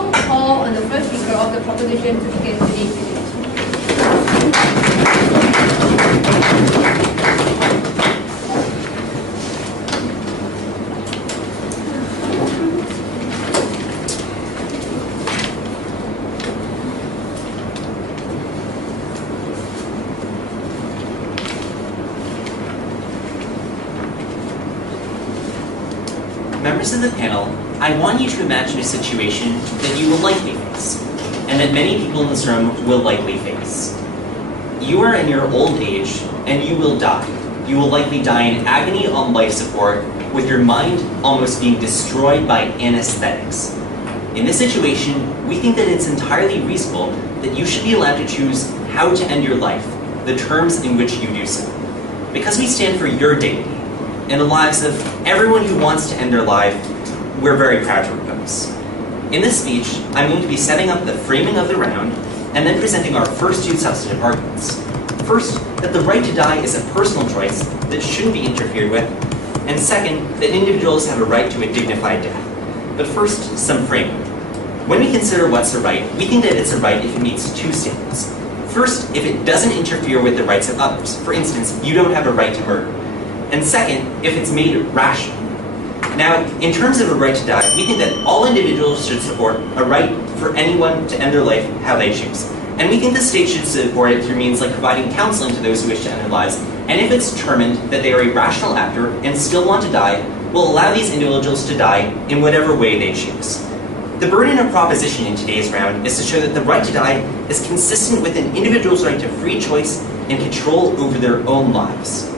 now call on the first speaker of the proposition to begin today's debate. Members of the panel, I want you to imagine a situation that you will likely face, and that many people in this room will likely face. You are in your old age, and you will die. You will likely die in agony on life support, with your mind almost being destroyed by anesthetics. In this situation, we think that it's entirely reasonable that you should be allowed to choose how to end your life, the terms in which you do so. Because we stand for your dignity, and the lives of everyone who wants to end their life, we're very proud to propose. In this speech, I'm going to be setting up the framing of the round, and then presenting our first two substantive arguments. First, that the right to die is a personal choice that shouldn't be interfered with, and second, that individuals have a right to a dignified death. But first, some framing. When we consider what's a right, we think that it's a right if it meets two standards. First, if it doesn't interfere with the rights of others. For instance, you don't have a right to murder. And second, if it's made rational. Now, in terms of a right to die, we think that all individuals should support a right for anyone to end their life how they choose. And we think the state should support it through means like providing counseling to those who wish to end their lives, and if it's determined that they are a rational actor and still want to die, will allow these individuals to die in whatever way they choose. The burden of proposition in today's round is to show that the right to die is consistent with an individual's right to free choice and control over their own lives.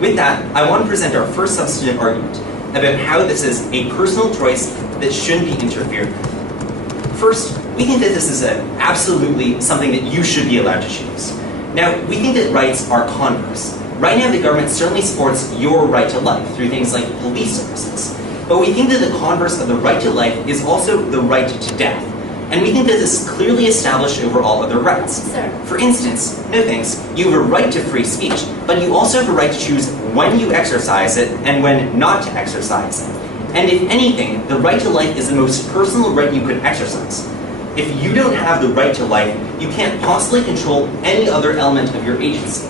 With that, I want to present our first substantive argument about how this is a personal choice that shouldn't be interfered with. First, we think that this is absolutely something that you should be allowed to choose. Now, we think that rights are converse. Right now, the government certainly supports your right to life through things like police services. But we think that the converse of the right to life is also the right to death. And we think that this is clearly established over all other rights. Sir. For instance, no thanks, you have a right to free speech, but you also have a right to choose when you exercise it and when not to exercise it. And if anything, the right to life is the most personal right you could exercise. If you don't have the right to life, you can't possibly control any other element of your agency.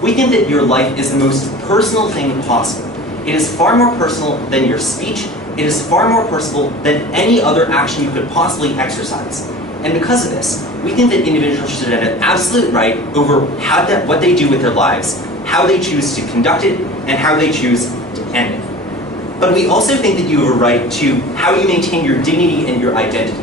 We think that your life is the most personal thing possible. It is far more personal than your speech. It is far more personal than any other action you could possibly exercise. And because of this, we think that individuals should have an absolute right over what they do with their lives, how they choose to conduct it, and how they choose to end it. But we also think that you have a right to how you maintain your dignity and your identity.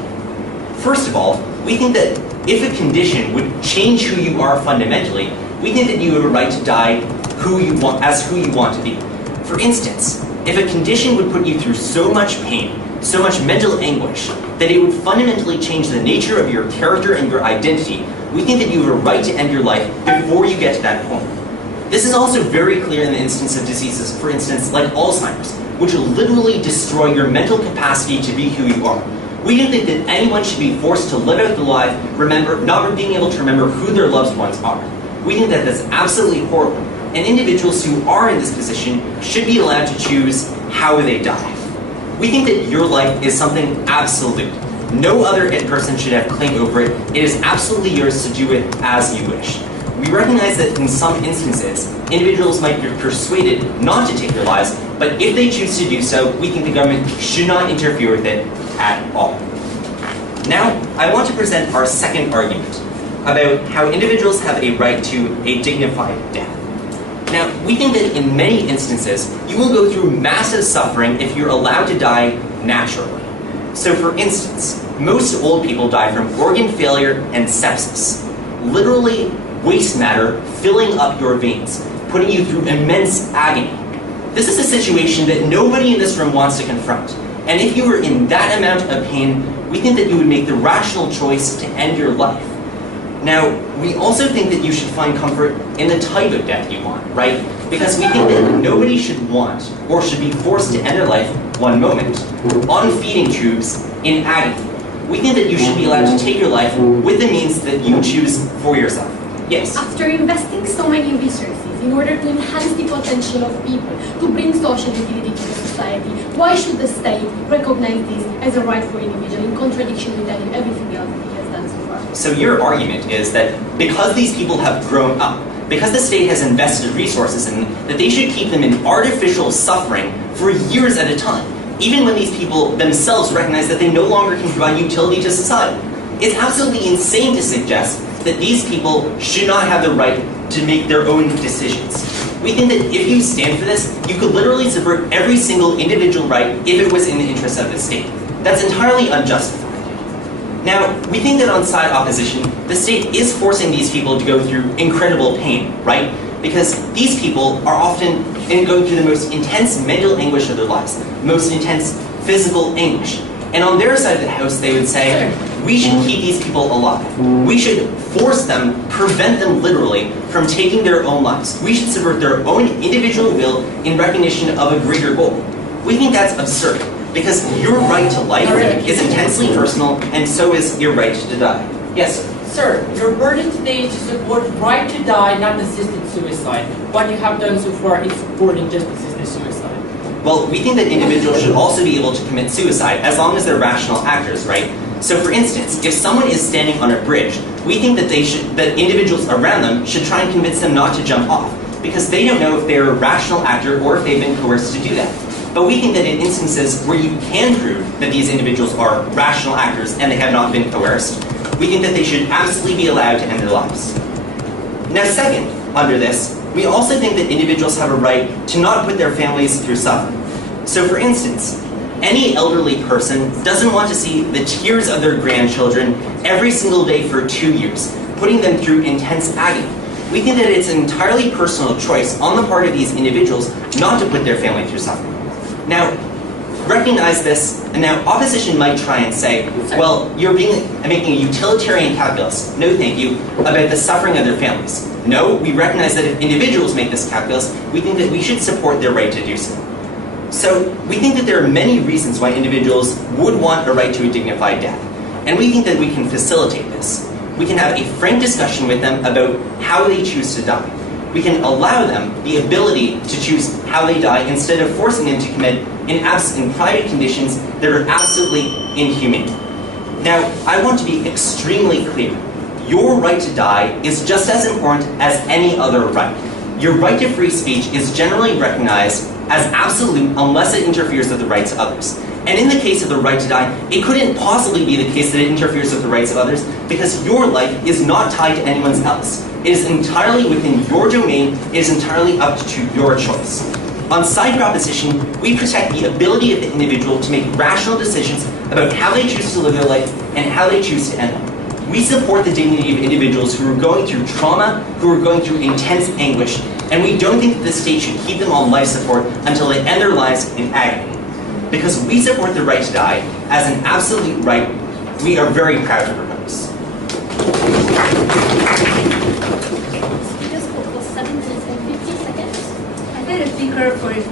First of all, we think that if a condition would change who you are fundamentally, we think that you have a right to die who you want to be. For instance, if a condition would put you through so much pain, so much mental anguish, that it would fundamentally change the nature of your character and your identity, we think that you have a right to end your life before you get to that point. This is also very clear in the instance of diseases, for instance, like Alzheimer's, which will literally destroy your mental capacity to be who you are. We don't think that anyone should be forced to live out the life, not being able to remember who their loved ones are. We think that that's absolutely horrible. And individuals who are in this position should be allowed to choose how they die. We think that your life is something absolute. No other person should have claim over it. It is absolutely yours to do it as you wish. We recognize that in some instances, individuals might be persuaded not to take their lives, but if they choose to do so, we think the government should not interfere with it at all. Now, I want to present our second argument about how individuals have a right to a dignified death. Now, we think that in many instances, you will go through massive suffering if you're allowed to die naturally. So for instance, most old people die from organ failure and sepsis. Literally, waste matter filling up your veins, putting you through immense agony. This is a situation that nobody in this room wants to confront. And if you were in that amount of pain, we think that you would make the rational choice to end your life. Now, we also think that you should find comfort in the type of death you want, right? Because we think that nobody should want or should be forced to end their life one moment on feeding tubes in agony. We think that you should be allowed to take your life with the means that you choose for yourself. Yes. After investing so many resources in order to enhance the potential of people, to bring social utility to the society, why should the state recognize this as a right for individual in contradiction with everything else that he has done so far? So your argument is that because these people have grown up, because the state has invested resources in them, that they should keep them in artificial suffering for years at a time, even when these people themselves recognize that they no longer can provide utility to society. It's absolutely insane to suggest that these people should not have the right to make their own decisions. We think that if you stand for this, you could literally subvert every single individual right if it was in the interest of the state. That's entirely unjustified. Now, we think that on side opposition, the state is forcing these people to go through incredible pain, right? Because these people are often going through the most intense mental anguish of their lives, most intense physical anguish. And on their side of the house, they would say, we should keep these people alive. We should force them, prevent them literally, from taking their own lives. We should subvert their own individual will in recognition of a greater goal. We think that's absurd, because your right to life is intensely personal, and so is your right to die. Yes, sir. Sir, your burden today is to support right to die, not assisted suicide. What you have done so far is supporting just assisted suicide. Well, we think that individuals should also be able to commit suicide as long as they're rational actors, right? So for instance, if someone is standing on a bridge, we think that that individuals around them should try and convince them not to jump off, because they don't know if they're a rational actor or if they've been coerced to do that. But we think that in instances where you can prove that these individuals are rational actors and they have not been coerced, we think that they should absolutely be allowed to end their lives. Now second, under this, we also think that individuals have a right to not put their families through suffering. So for instance, any elderly person doesn't want to see the tears of their grandchildren every single day for 2 years, putting them through intense agony. We think that it's an entirely personal choice on the part of these individuals not to put their family through suffering. Now, recognize this, and now opposition might try and say, well, you're making a utilitarian calculus, no thank you, about the suffering of their families. No, we recognize that if individuals make this calculus, we think that we should support their right to do so. So, we think that there are many reasons why individuals would want a right to a dignified death, and we think that we can facilitate this. We can have a frank discussion with them about how they choose to die. We can allow them the ability to choose how they die instead of forcing them to commit in private conditions that are absolutely inhumane. Now, I want to be extremely clear. Your right to die is just as important as any other right. Your right to free speech is generally recognized as absolute unless it interferes with the rights of others. And in the case of the right to die, it couldn't possibly be the case that it interferes with the rights of others because your life is not tied to anyone else. It is entirely within your domain. It is entirely up to your choice. On side proposition, we protect the ability of the individual to make rational decisions about how they choose to live their life and how they choose to end it. We support the dignity of individuals who are going through trauma, who are going through intense anguish, and we don't think that the state should keep them on life support until they end their lives in agony. Because we support the right to die as an absolute right, we are very proud to propose. Just for 7 minutes and 50 seconds. I think the speaker for his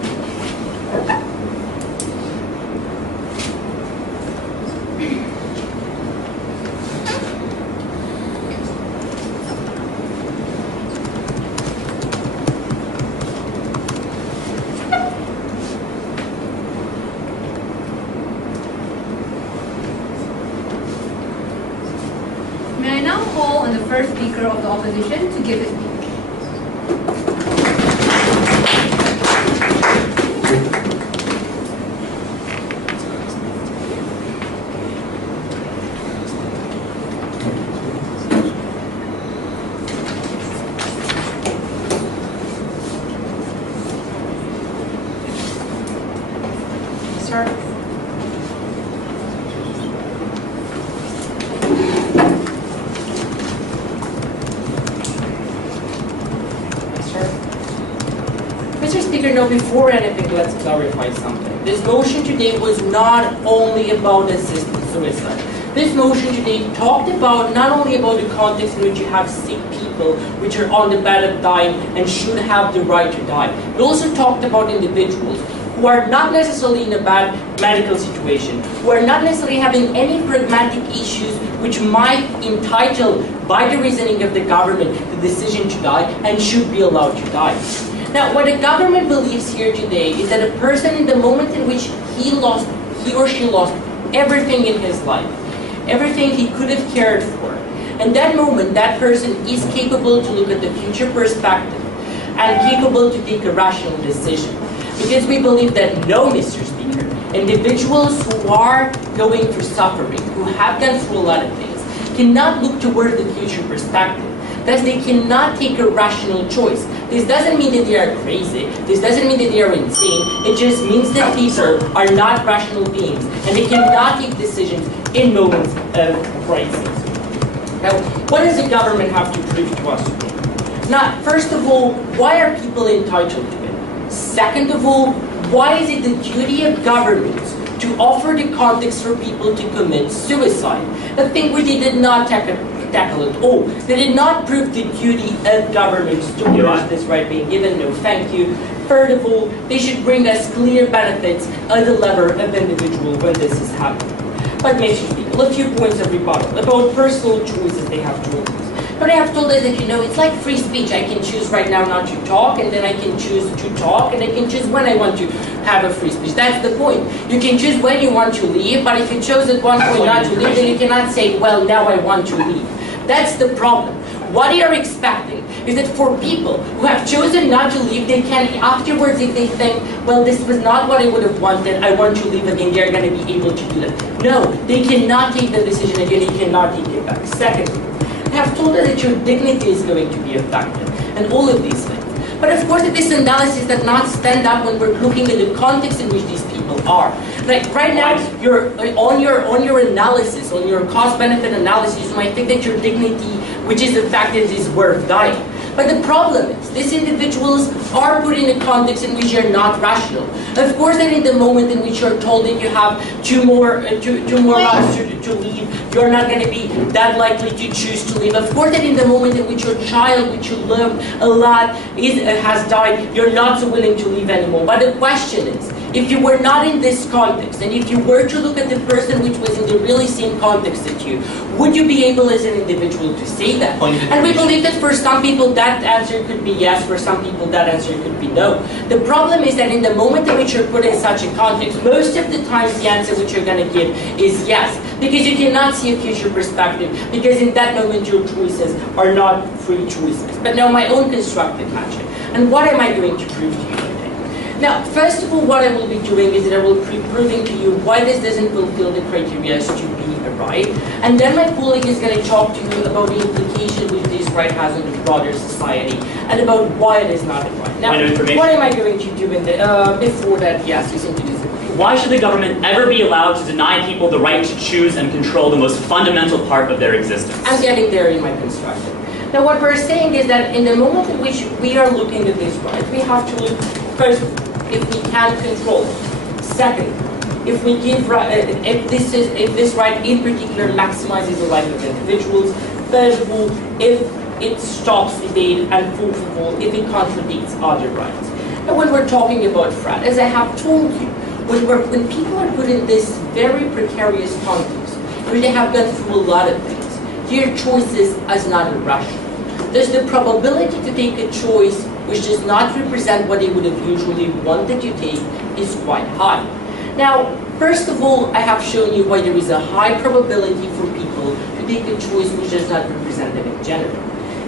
May I now call on the first speaker of the opposition to give his speech. Sir? Mr. Speaker, no, before anything, let's clarify something. This motion today was not only about assisted suicide. This motion today talked about not only about the context in which you have sick people which are on the bed of dying and should have the right to die. It also talked about individuals who are not necessarily in a bad medical situation, who are not necessarily having any pragmatic issues which might entitle, by the reasoning of the government, that decision to die and should be allowed to die. Now, what the government believes here today is that a person in the moment in which he or she lost everything in his life, everything he could have cared for, and that moment, that person is capable to look at the future perspective and capable to take a rational decision. Because we believe that no, Mr. Speaker, individuals who are going through suffering, who have gone through a lot of things, cannot look toward the future perspective. Thus, they cannot take a rational choice. This doesn't mean that they are crazy. This doesn't mean that they are insane. It just means that people are not rational beings, and they cannot take decisions in moments of crisis. Now, what does the government have to prove to us today? Now, first of all, why are people entitled to it? Second of all, why is it the duty of governments to offer the context for people to commit suicide? A thing which they did not tackle at all. They did not prove the duty of governments towards this right being given. No, thank you. Third of all, they should bring us clear benefits at the level of individual when this is happening. But Mr. Speaker, a few points of rebuttal about personal choices they have told us. But they have told us that, it's like free speech. I can choose right now not to talk, and then I can choose to talk, and I can choose when I want to have a free speech. That's the point. You can choose when you want to leave, but if you chose at one point not to leave, then you cannot say, well, now I want to leave. That's the problem. What they are expecting is that for people who have chosen not to leave, they can afterwards, if they think, well, this was not what I would have wanted, I want to leave again, they're going to be able to do that. No, they cannot take the decision again, they cannot take it back. Secondly, they have told us that your dignity is going to be affected, and all of these things. But of course, this analysis does not stand up when we're looking at the context in which these people are. Like right now, on your analysis, on your cost-benefit analysis, you might think that your dignity, which is affected, is worth dying. But the problem is, these individuals are put in a context in which you're not rational. Of course, that in the moment in which you're told that you have two more months to leave, you're not going to be that likely to choose to leave. Of course, that in the moment in which your child, which you love a lot, has died, you're not so willing to leave anymore. But the question is, if you were not in this context, and if you were to look at the person which was in the really same context as you, would you be able as an individual to say that? And we believe that for some people that answer could be yes, for some people that answer could be no. The problem is that in the moment in which you're put in such a context, most of the times the answer which you're going to give is yes, because you cannot see a future perspective, because in that moment your choices are not free choices. But now my own constructed magic. And what am I going to prove to you today? Now, first of all, what I will be doing is that I will be proving to you why this doesn't fulfill the criteria to be a right. And then my colleague is going to talk to you about the implication which this right has on the broader society, and about why it is not a right. Now, what am I going to do in the, before that? Yes, you seem to disagree. Why should the government ever be allowed to deny people the right to choose and control the most fundamental part of their existence? I'm getting there in my construction. Now, what we're saying is that in the moment in which we are looking at this right, we have to look first if we can control it. Second, if we give if this right in particular maximizes the life of individuals. Third of all, if it stops debate, and fourth of all, if it contradicts other rights. And when we're talking about threat, as I have told you, when people are put in this very precarious context, where they have gone through a lot of things, their choices are not irrational. There's the probability to take a choice which does not represent what they would have usually wanted to take is quite high. Now, first of all, I have shown you why there is a high probability for people to take a choice which does not represent them in general.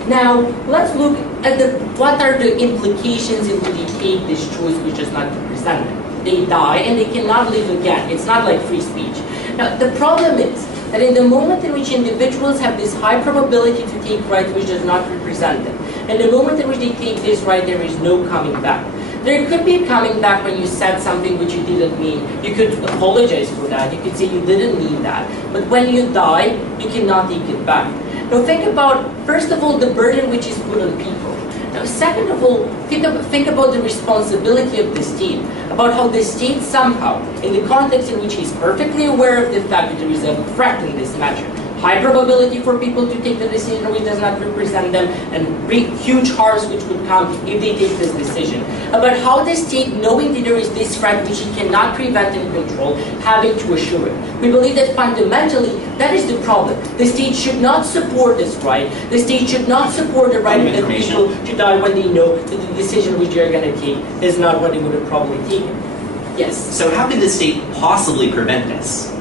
Now, let's look at what are the implications if they take this choice which does not represent them. They die and they cannot live again. It's not like free speech. Now, the problem is that in the moment in which individuals have this high probability to take right which does not represent them, and the moment in which they take this right, there is no coming back. There could be coming back when you said something which you didn't mean. You could apologize for that. You could say you didn't mean that. But when you die, you cannot take it back. Now think about, first of all, the burden which is put on people. Now second of all, think about the responsibility of the state, about how the state somehow, in the context in which he's perfectly aware of the fact that there is a threat in this matter, high probability for people to take the decision which does not represent them, and huge harms which would come if they take this decision. But how the state, knowing that there is this threat which it cannot prevent and control, having to assure it? We believe that fundamentally that is the problem. The state should not support this right. The state should not support the right of people to die when they know that the decision which they are going to take is not what they would have probably taken. Yes? So how could the state possibly prevent this?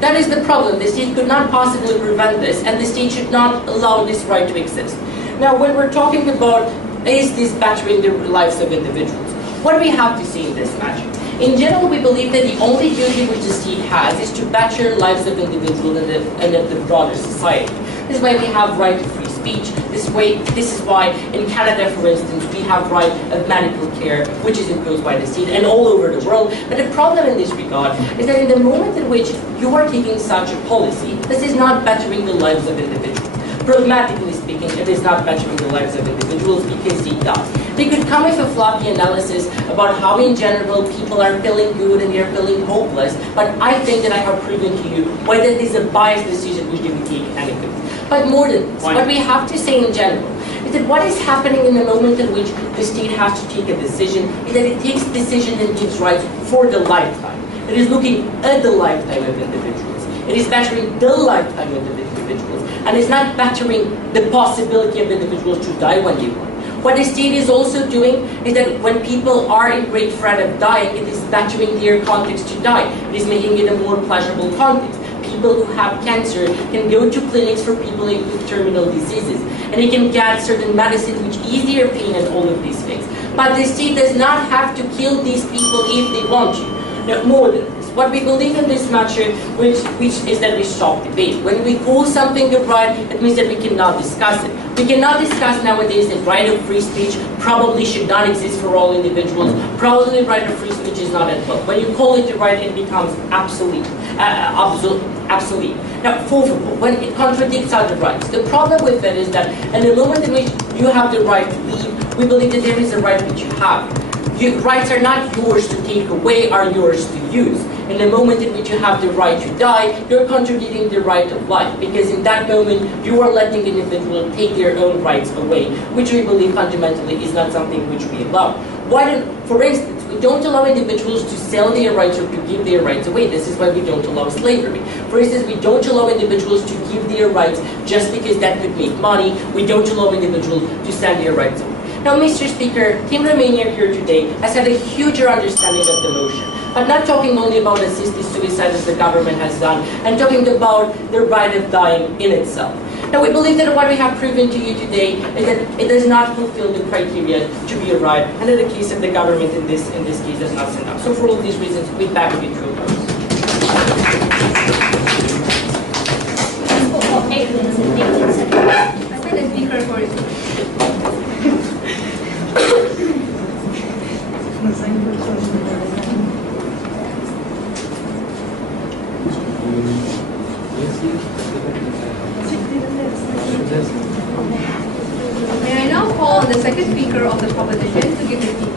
That is the problem. The state could not possibly prevent this, and the state should not allow this right to exist. Now, when we're talking about, is this battering the lives of individuals? What do we have to say in this matter? In general, we believe that the only duty which the state has is to batter lives of individuals and of the broader society. This is why we have right to free speech. This is why in Canada, for instance, we have right of medical care, which is imposed by the state, and all over the world. But the problem in this regard is that in the moment in which you are taking such a policy, this is not bettering the lives of individuals. Pragmatically speaking, it is not bettering the lives of individuals because they die. They could come with a floppy analysis about how in general people are feeling good and they are feeling hopeless, but I think that I have proven to you why that is a biased decision which they would take anyway. But more than this, what we have to say in general is that what is happening in the moment in which the state has to take a decision is that it takes decision and gives rights for the lifetime. It is looking at the lifetime of individuals. It is bettering the lifetime of individuals, and it's not bettering the possibility of individuals to die when they want. What the state is also doing is that when people are in great threat of dying, it is bettering their context to die. It is making it a more pleasurable context. People who have cancer can go to clinics for people with terminal diseases, and they can get certain medicine which ease their pain and all of these things. But the state does not have to kill these people if they want to. Now, more than this, what we believe in this matter, which is that we stop debate. When we call something a right, it means that we cannot discuss it. We cannot discuss nowadays that right of free speech probably should not exist for all individuals. Probably right of free speech is not at all. When you call it a right, it becomes obsolete. Now, furthermore, when it contradicts other rights, the problem with that is that in the moment in which you have the right to leave, we believe that there is a right which you have. Rights are not yours to take away, are yours to use. In the moment in which you have the right to die, you're contradicting the right of life, because in that moment you are letting an individual take their own rights away, which we believe fundamentally is not something which we allow. For instance, we don't allow individuals to sell their rights or to give their rights away. This is why we don't allow slavery. For instance, we don't allow individuals to give their rights just because that could make money. We don't allow individuals to sell their rights away. Now, Mr. Speaker, Team Romania here today has had a huger understanding of the motion, but not talking only about assisted suicide as the government has done, and talking about the right of dying in itself. Now, we believe that what we have proven to you today is that it does not fulfill the criteria to be a right, and in the case of the government in this case does not stand up. So for all these reasons, we back you to oppose. 8 minutes and 18 seconds. I said the speaker for it. May I now call on the second speaker of the proposition to give his speech.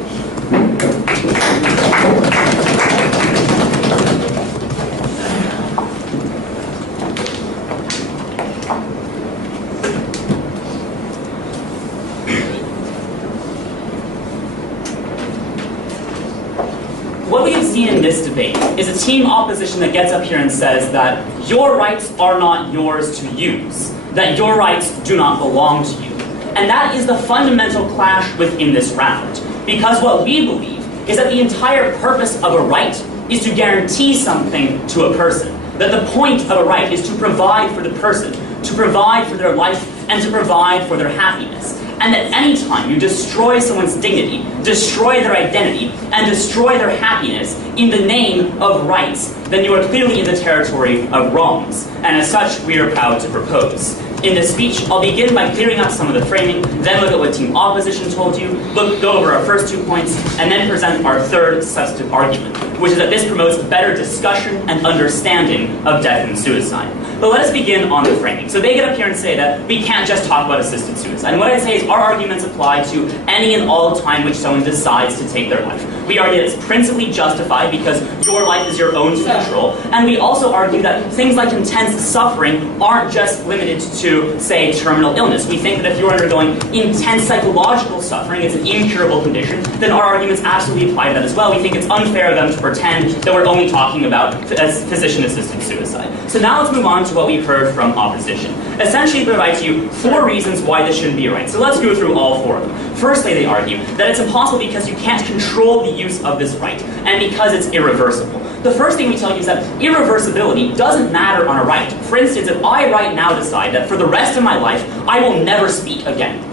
What we have seen in this debate is a team opposition that gets up here and says that your rights are not yours to use, that your rights do not belong to you. And that is the fundamental clash within this round. Because what we believe is that the entire purpose of a right is to guarantee something to a person. That the point of a right is to provide for the person, to provide for their life, and to provide for their happiness. And that any time you destroy someone's dignity, destroy their identity, and destroy their happiness in the name of rights, then you are clearly in the territory of wrongs. And as such, we are proud to propose. In this speech, I'll begin by clearing up some of the framing, then look at what team opposition told you, go over our first 2 points, and then present our third substantive argument, which is that this promotes better discussion and understanding of death and suicide. But let us begin on the framing. So they get up here and say that we can't just talk about assisted suicide. And what I'd say is our arguments apply to any and all time which someone decides to take their life. We argue that it's principally justified because your life is your own to control. And we also argue that things like intense suffering aren't just limited to, say, terminal illness. We think that if you're undergoing intense psychological suffering, it's an incurable condition, then our arguments absolutely apply to that as well. We think it's unfair of them to pretend that we're only talking about physician-assisted suicide. So now let's move on to what we heard from opposition. Essentially, they provide to you 4 reasons why this shouldn't be a right. So let's go through all 4 of them. Firstly, they argue that it's impossible because you can't control the use of this right, and because it's irreversible. The first thing we tell you is that irreversibility doesn't matter on a right. For instance, if I right now decide that for the rest of my life, I will never speak again,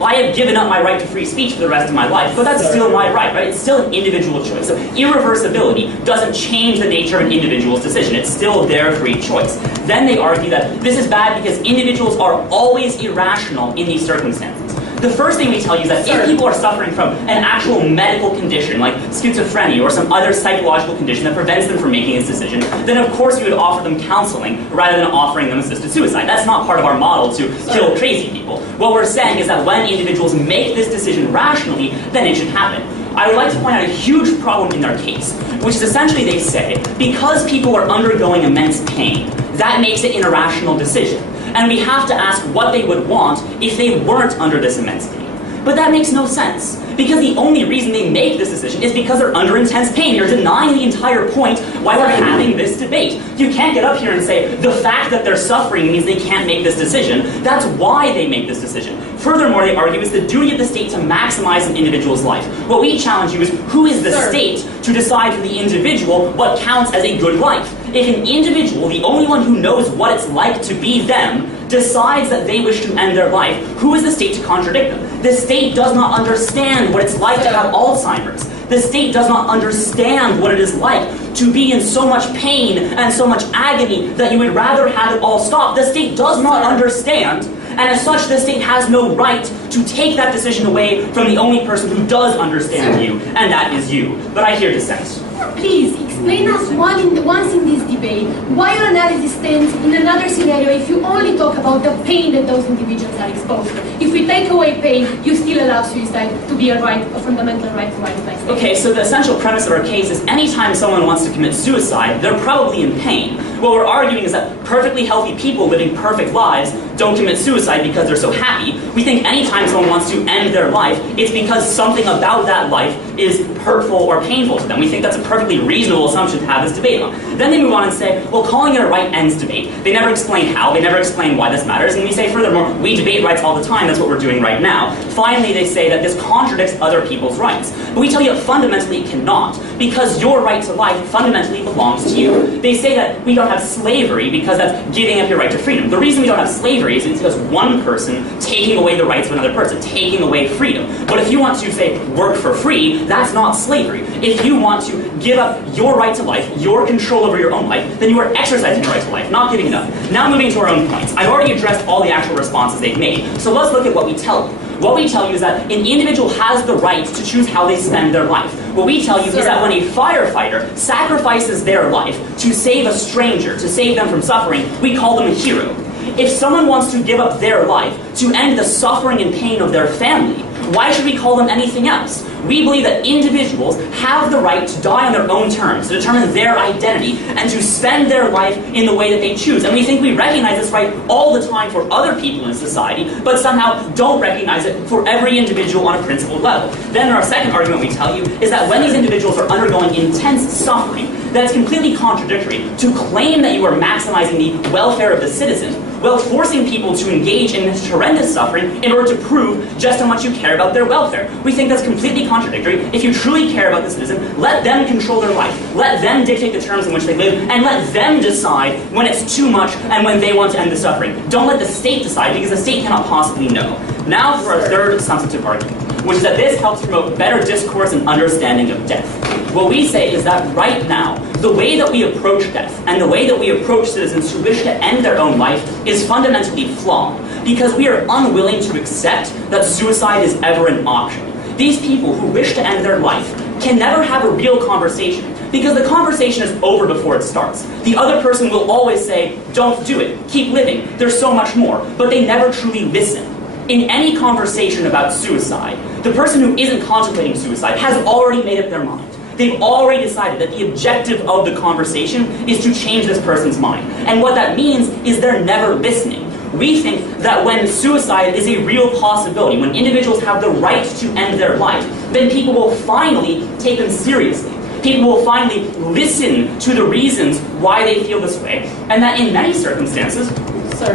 I have given up my right to free speech for the rest of my life, but that's still my right? It's still an individual choice. So irreversibility doesn't change the nature of an individual's decision. It's still their free choice. Then they argue that this is bad because individuals are always irrational in these circumstances. The first thing we tell you is that if people are suffering from an actual medical condition, like schizophrenia or some other psychological condition that prevents them from making this decision, then of course we would offer them counseling rather than offering them assisted suicide. That's not part of our model to kill crazy people. What we're saying is that when individuals make this decision rationally, then it should happen. I would like to point out a huge problem in their case, which is essentially they say, because people are undergoing immense pain, that makes it an irrational decision. And we have to ask what they would want if they weren't under this immense pain. But that makes no sense, because the only reason they make this decision is because they're under intense pain. You're denying the entire point why we're having this debate. You can't get up here and say the fact that they're suffering means they can't make this decision. That's why they make this decision. Furthermore, they argue it's the duty of the state to maximize an individual's life. What we challenge you is, who is the state to decide for the individual what counts as a good life? If an individual, the only one who knows what it's like to be them, decides that they wish to end their life, who is the state to contradict them? The state does not understand what it's like to have Alzheimer's. The state does not understand what it is like to be in so much pain and so much agony that you would rather have it all stop. The state does not understand, and as such, the state has no right to take that decision away from the only person who does understand you, and that is you. But I hear dissent. Please explain us once in this debate why your analysis stands in another scenario if you only talk about the pain that those individuals are exposed to. If we take away pain, you still allow suicide to be a right, a fundamental right to life. Okay, so the essential premise of our case is anytime someone wants to commit suicide, they're probably in pain. What we're arguing is that perfectly healthy people living perfect lives don't commit suicide because they're so happy. We think anytime someone wants to end their life, it's because something about that life is hurtful or painful to them. We think that's a perfectly reasonable assumption to have this debate on. Then they move on and say, well, calling it a right ends debate. They never explain how, they never explain why this matters, and we say furthermore, we debate rights all the time, that's what we're doing right now. Finally, they say that this contradicts other people's rights. But we tell you that fundamentally it cannot, because your right to life fundamentally belongs to you. They say that we don't have slavery because that's giving up your right to freedom. The reason we don't have slavery is because one person taking away the rights of another person, taking away freedom. But if you want to, say, work for free, that's not slavery. If you want to give up your right to life, your control over your own life, then you are exercising your right to life, not giving it up. Now moving to our own points. I've already addressed all the actual responses they've made, so let's look at what we tell them. What we tell you is that an individual has the right to choose how they spend their life. What we tell you is that when a firefighter sacrifices their life to save a stranger, to save them from suffering, we call them a hero. If someone wants to give up their life to end the suffering and pain of their family, why should we call them anything else? We believe that individuals have the right to die on their own terms, to determine their identity, and to spend their life in the way that they choose. And we think we recognize this right all the time for other people in society, but somehow don't recognize it for every individual on a principled level. Then our second argument we tell you is that when these individuals are undergoing intense suffering, that it's completely contradictory to claim that you are maximizing the welfare of the citizen, while forcing people to engage in this horrendous suffering in order to prove just how much you care about their welfare. We think that's completely contradictory. If you truly care about the citizen, let them control their life. Let them dictate the terms in which they live, and let them decide when it's too much and when they want to end the suffering. Don't let the state decide, because the state cannot possibly know. Now for our third substantive argument, which is that this helps promote better discourse and understanding of death. What we say is that right now, the way that we approach death and the way that we approach citizens who wish to end their own life is fundamentally flawed, because we are unwilling to accept that suicide is ever an option. These people who wish to end their life can never have a real conversation, because the conversation is over before it starts. The other person will always say, don't do it, keep living, there's so much more, but they never truly listen. In any conversation about suicide, The person who isn't contemplating suicide has already made up their mind. They've already decided that the objective of the conversation is to change this person's mind. And what that means is they're never listening. We think that when suicide is a real possibility, when individuals have the right to end their life, then people will finally take them seriously. People will finally listen to the reasons why they feel this way, and that in many circumstances,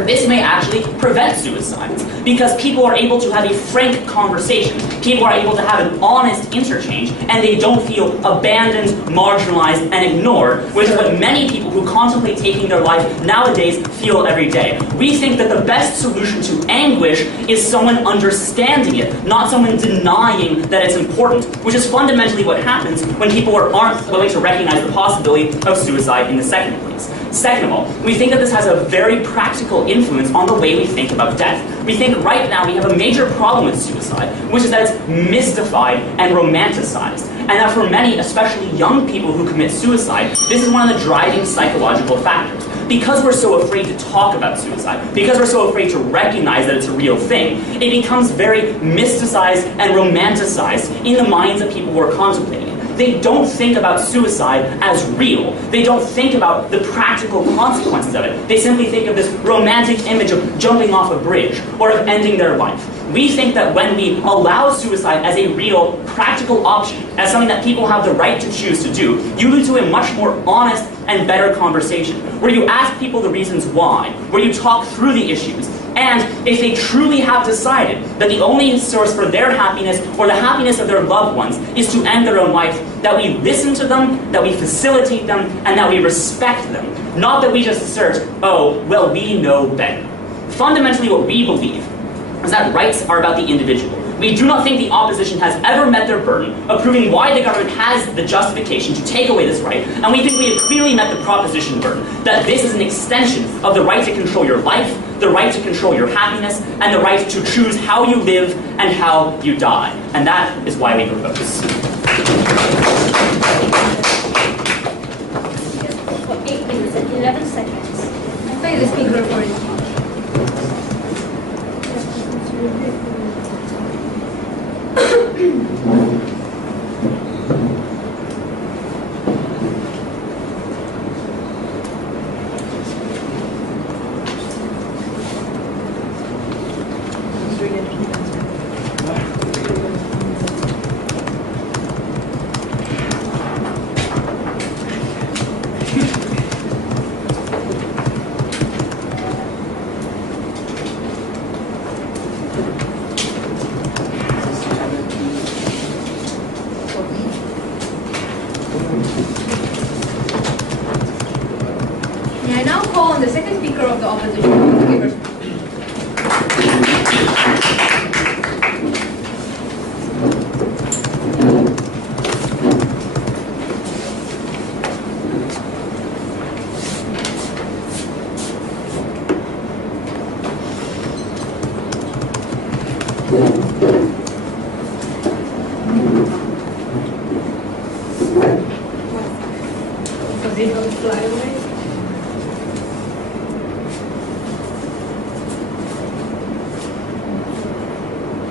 this may actually prevent suicides, because people are able to have a frank conversation, people are able to have an honest interchange, and they don't feel abandoned, marginalized, and ignored, which is what many people who contemplate taking their life nowadays feel every day. We think that the best solution to anguish is someone understanding it, not someone denying that it's important, which is fundamentally what happens when people aren't willing to recognize the possibility of suicide in the second place. Second of all, we think that this has a very practical influence on the way we think about death. We think right now we have a major problem with suicide, which is that it's mystified and romanticized. And that for many, especially young people who commit suicide, this is one of the driving psychological factors. Because we're so afraid to talk about suicide, because we're so afraid to recognize that it's a real thing, it becomes very mysticized and romanticized in the minds of people who are contemplating it. They don't think about suicide as real. They don't think about the practical consequences of it. They simply think of this romantic image of jumping off a bridge or of ending their life. We think that when we allow suicide as a real, practical option, as something that people have the right to choose to do, you lead to a much more honest and better conversation, where you ask people the reasons why, where you talk through the issues, and if they truly have decided that the only source for their happiness or the happiness of their loved ones is to end their own life, that we listen to them, that we facilitate them, and that we respect them. Not that we just assert, oh, well, we know better. Fundamentally, what we believe is that rights are about the individual. We do not think the opposition has ever met their burden of proving why the government has the justification to take away this right, and we think we have clearly met the proposition burden, that this is an extension of the right to control your life, the right to control your happiness, and the right to choose how you live and how you die. And that is why we propose. For 8 minutes and 11 seconds. I play the speaker recording. May I now call on the second speaker of the opposition to give her speech. So they don't fly away.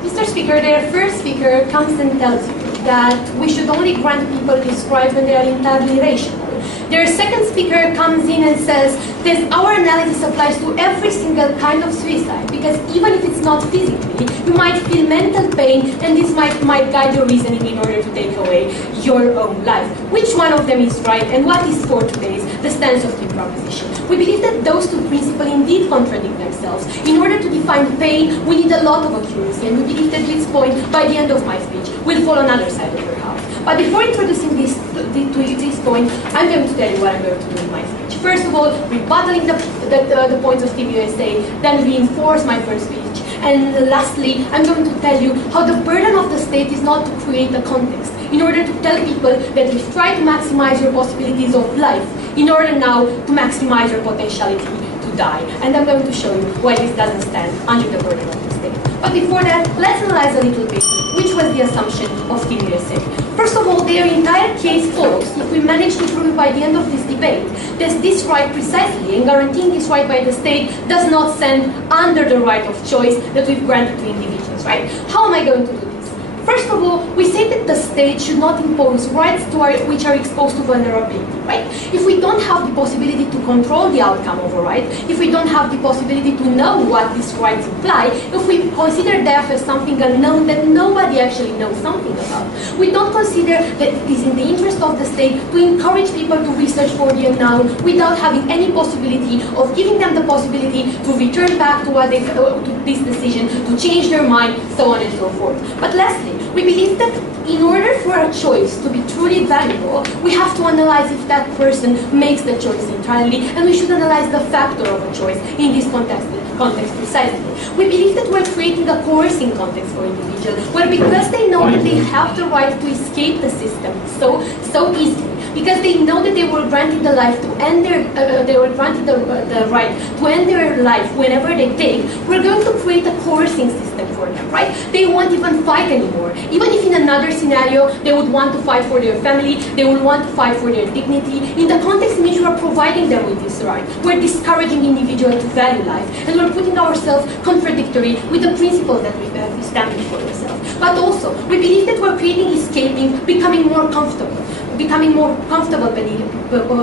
Mr. Speaker, their first speaker comes and tells you that we should only grant people this right when they are entirely rational. Their second speaker comes in and says that our analysis applies to every single kind of suicide, because even if it's not physically, you might feel mental pain, and this might guide your reasoning in order to take away your own life. Which one of them is right, and what is for today's the stance of the proposition? We believe that those two principles indeed contradict themselves. In order to define pain, we need a lot of accuracy, and we believe that this point, by the end of my speech, will fall on the other side of your house. But before introducing this point, I'm going to tell you what I'm going to do in my speech. First of all, rebuttaling the points of Team USA, then reinforce my first speech. And lastly, I'm going to tell you how the burden of the state is not to create a context, in order to tell people that we try to maximize your possibilities of life, in order now to maximize your potentiality to die. And I'm going to show you why this doesn't stand under the burden of the state. But before that, let's analyze a little bit which was the assumption of Team USA. First of all, their entire case follows, if we manage to prove by the end of this debate, that this right precisely, and guaranteeing this right by the state, does not stand under the right of choice that we've granted to individuals, right? How am I going to do this? First of all, we say that the state should not impose rights which are exposed to vulnerability, right? If we don't have the possibility to control the outcome of a right, if we don't have the possibility to know what these rights imply, if we consider death as something unknown that nobody actually knows something about, we don't consider that it is in the interest of the state to encourage people to research for the unknown without having any possibility of giving them the possibility to return back to to this decision, to change their mind, so on and so forth. But lastly, we believe that in order for a choice to be truly valuable, we have to analyze if that person makes the choice entirely, and we should analyze the factor of a choice in this context precisely. We believe that we're creating a coercing context for individuals, where because they know that they have the right to escape the system so easily, because they know that they were granted the life to end they were granted the right to end their life whenever they take, we're going to create a coercing system for them, right? They won't even fight anymore. Even if in another scenario they would want to fight for their family, they would want to fight for their dignity, in the context in which we're providing them with this right, we're discouraging individuals to value life, and we're putting ourselves contradictory with the principles that we stand for ourselves. But also, we believe that we're creating escaping, becoming more comfortable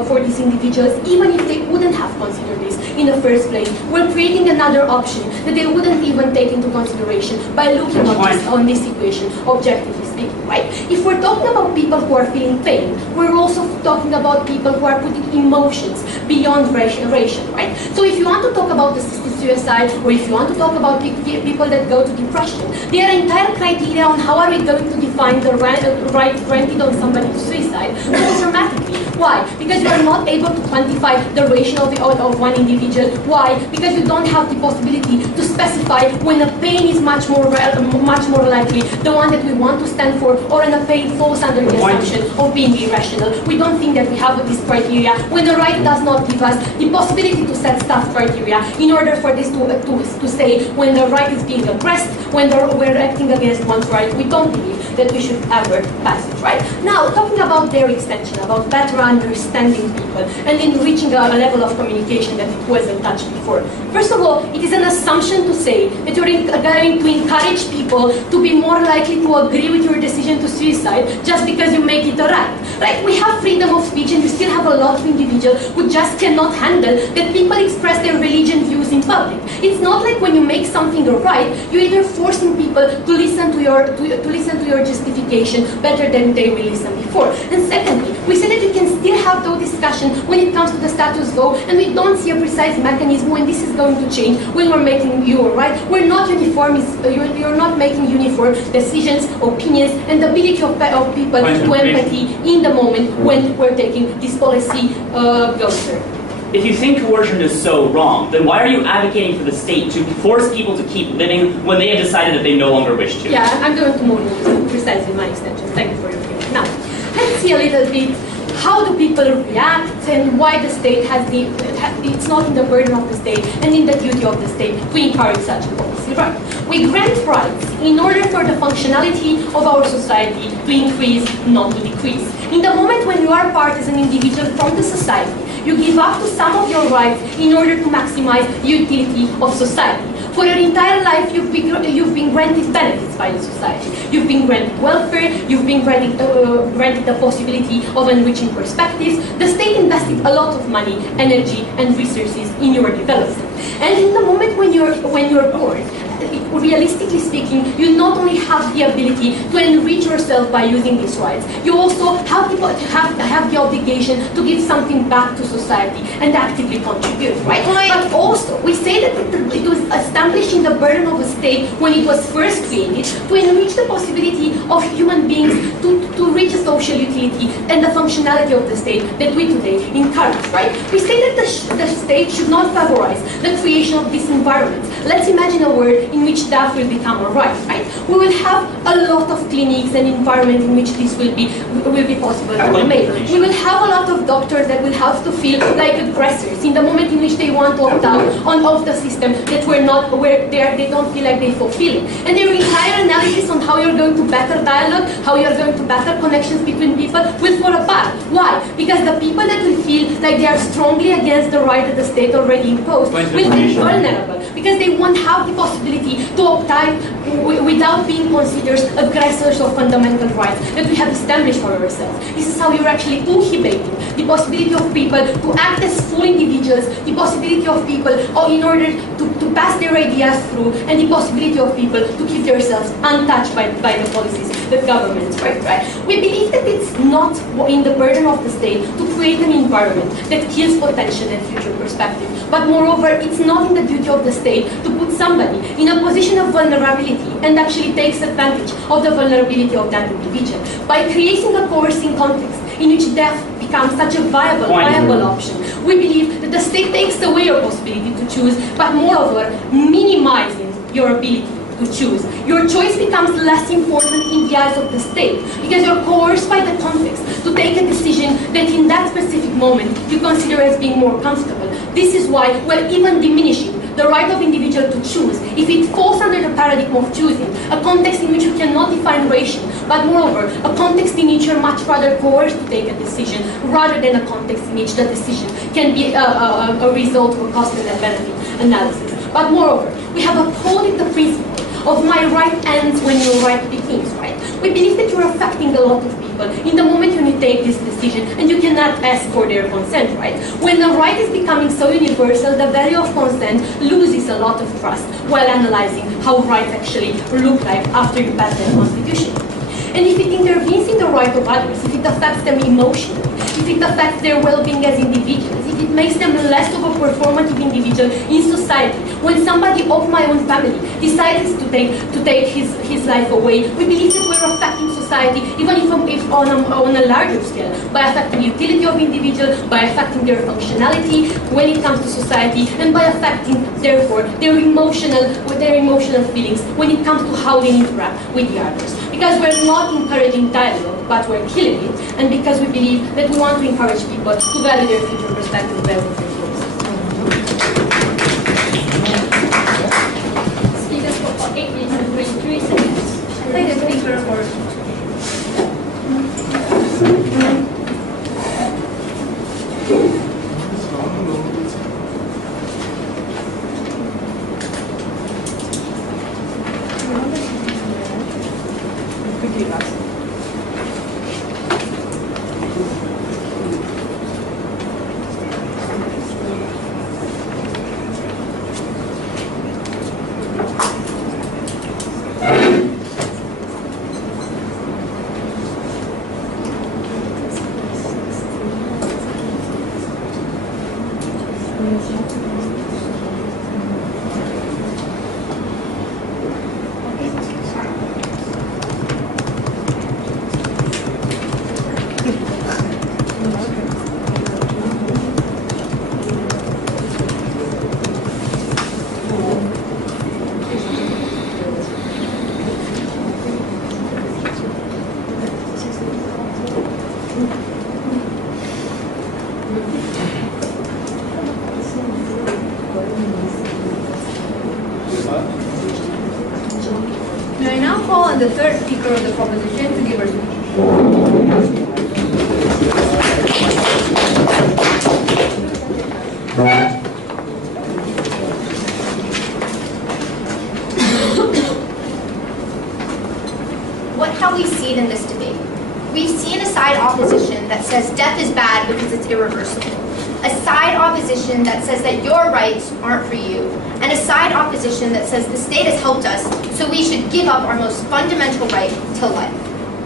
for these individuals, even if they wouldn't have considered this in the first place. We're creating another option that they wouldn't even take into consideration by looking on this situation, objectively speaking, right? If we're talking about people who are feeling pain, we're also talking about people who are putting emotions beyond ration, right? So if you want to talk about assisted suicide, or if you want to talk about people that go to depression, there are entire criteria on how are we going to define the right granted on somebody to suicide goes dramatically. Why? Because you are not able to quantify the ratio of one individual. Why? Because you don't have the possibility to specify when a pain is much more likely the one that we want to stand for, or when a pain falls under the assumption of being irrational. We don't think that we have this criteria when the right does not give us the possibility to set staff criteria in order for this to say when the right is being aggressed, when we're acting against one's right. We don't believe that we should ever pass it, right? Now, talking about their extension, about better understanding people and enriching a level of communication that it wasn't touched before. First of all, it is an assumption to say that you're going to encourage people to be more likely to agree with your decision to suicide just because you make it a right. Right? We have freedom of speech, and we still have a lot of individuals who just cannot handle that people express their religion views in public. It's not like when you make something a right, you're either forcing people to listen to your justification better than they will listen before. And secondly, we say that you can still have those discussion when it comes to the status quo, and we don't see a precise mechanism when this is going to change when we're making your right. We're not you're not making uniform decisions, opinions, and the ability of people to empathy in the moment when we're taking this policy closer. If you think coercion is so wrong, then why are you advocating for the state to force people to keep living when they have decided that they no longer wish to? Yeah, I'm going to move into precisely my extension. Thank you for your feedback. Now, let's see a little bit how do people react and why the state it's not in the burden of the state and in the duty of the state to encourage such a policy. Right. We grant rights in order for the functionality of our society to increase, not to decrease. In the moment when you are part as an individual from the society, you give up to some of your rights in order to maximize the utility of society. For your entire life, you've been granted benefits by the society. You've been granted welfare, you've been granted the possibility of enriching perspectives. The state invested a lot of money, energy, and resources in your development. And in the moment when you're born, realistically speaking, you not only have the ability to enrich yourself by using these rights, you also have the obligation to give something back to society and actively contribute, right? But also, we say that it was established in the burden of the state when it was first created to enrich the possibility of human beings to reach a social utility and the functionality of the state that we today encourage, right? We say that the state should not favorize the creation of these environments. Let's imagine a world in which that will become a right? We will have a lot of clinics and environments in which this will be possible to make. We will have a lot of doctors that will have to feel like aggressors in the moment in which they want to opt out of the system that they don't feel like they fulfill it. And their entire analysis on how you're going to better dialogue, how you're going to better connections between people will fall apart. Why? Because the people that will feel like they are strongly against the right that the state already imposed will be vulnerable. because they won't have the possibility to opt out without being considered aggressors of fundamental rights that we have established for ourselves. This is how you're actually inhibiting the possibility of people to act as full individuals, the possibility of people in order to pass their ideas through, and the possibility of people to keep themselves untouched by the policies that governments write. We believe that it's not in the burden of the state to create an environment that kills potential and future perspective, but moreover, it's not in the duty of the state to put somebody in a position of vulnerability and actually takes advantage of the vulnerability of that individual by creating a coercing context in which death becomes such a viable option. We believe that the state takes away your possibility to choose, but moreover, minimizing your ability to choose. Your choice becomes less important in the eyes of the state because you're coerced by the context to take a decision that in that specific moment you consider as being more comfortable. This is why we're even diminishing the right of individual to choose if it falls under the paradigm of choosing, a context in which you cannot define ration, but moreover, a context in which you're much rather coerced to take a decision rather than a context in which the decision can be a result of a cost and benefit analysis. But moreover, we have upholding the principle of my right ends when your right begins, right? We believe that you're affecting a lot of people in the moment when you take this decision and you cannot ask for their consent, right? When the right is becoming so universal, the value of consent loses a lot of trust while analyzing how rights actually look like after you pass their constitution. And if it intervenes in the right of others, if it affects them emotionally, if it affects their well-being as individuals, if it makes them less of a performative individual in society, when somebody of my own family decides to take his life away, we believe that we're affecting society, even if on a larger scale, by affecting the utility of individuals, by affecting their functionality when it comes to society, and by affecting, therefore, their emotional feelings when it comes to how they interact with the others. Because we're not encouraging dialogue, but we're killing it, and because we believe that we want to encourage people to value their future perspective better than their choice. Speakers for 8 minutes and 33 seconds. Take the speaker for May I now call on the third speaker of the proposition to give her speech. What have we seen in this debate? We've seen a side opposition that says death is bad because it's irreversible. A side opposition that says that your rights aren't for you. And a side opposition that says the state has helped us, so we should give up our most fundamental right to life.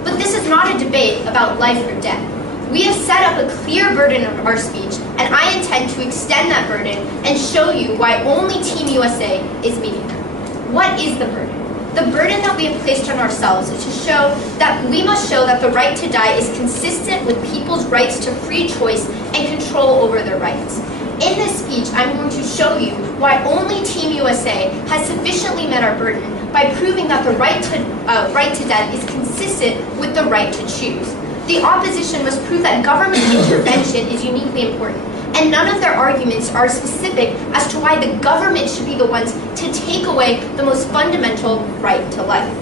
But this is not a debate about life or death. We have set up a clear burden of our speech, and I intend to extend that burden and show you why only Team USA is meeting it. What is the burden? The burden that we have placed on ourselves is to show that we must show that the right to die is consistent with people's rights to free choice and control over their rights. In this speech, I'm going to show you why only Team USA has sufficiently met our burden by proving that the right to death is consistent with the right to choose. The opposition must prove that government intervention is uniquely important, and none of their arguments are specific as to why the government should be the ones to take away the most fundamental right to life.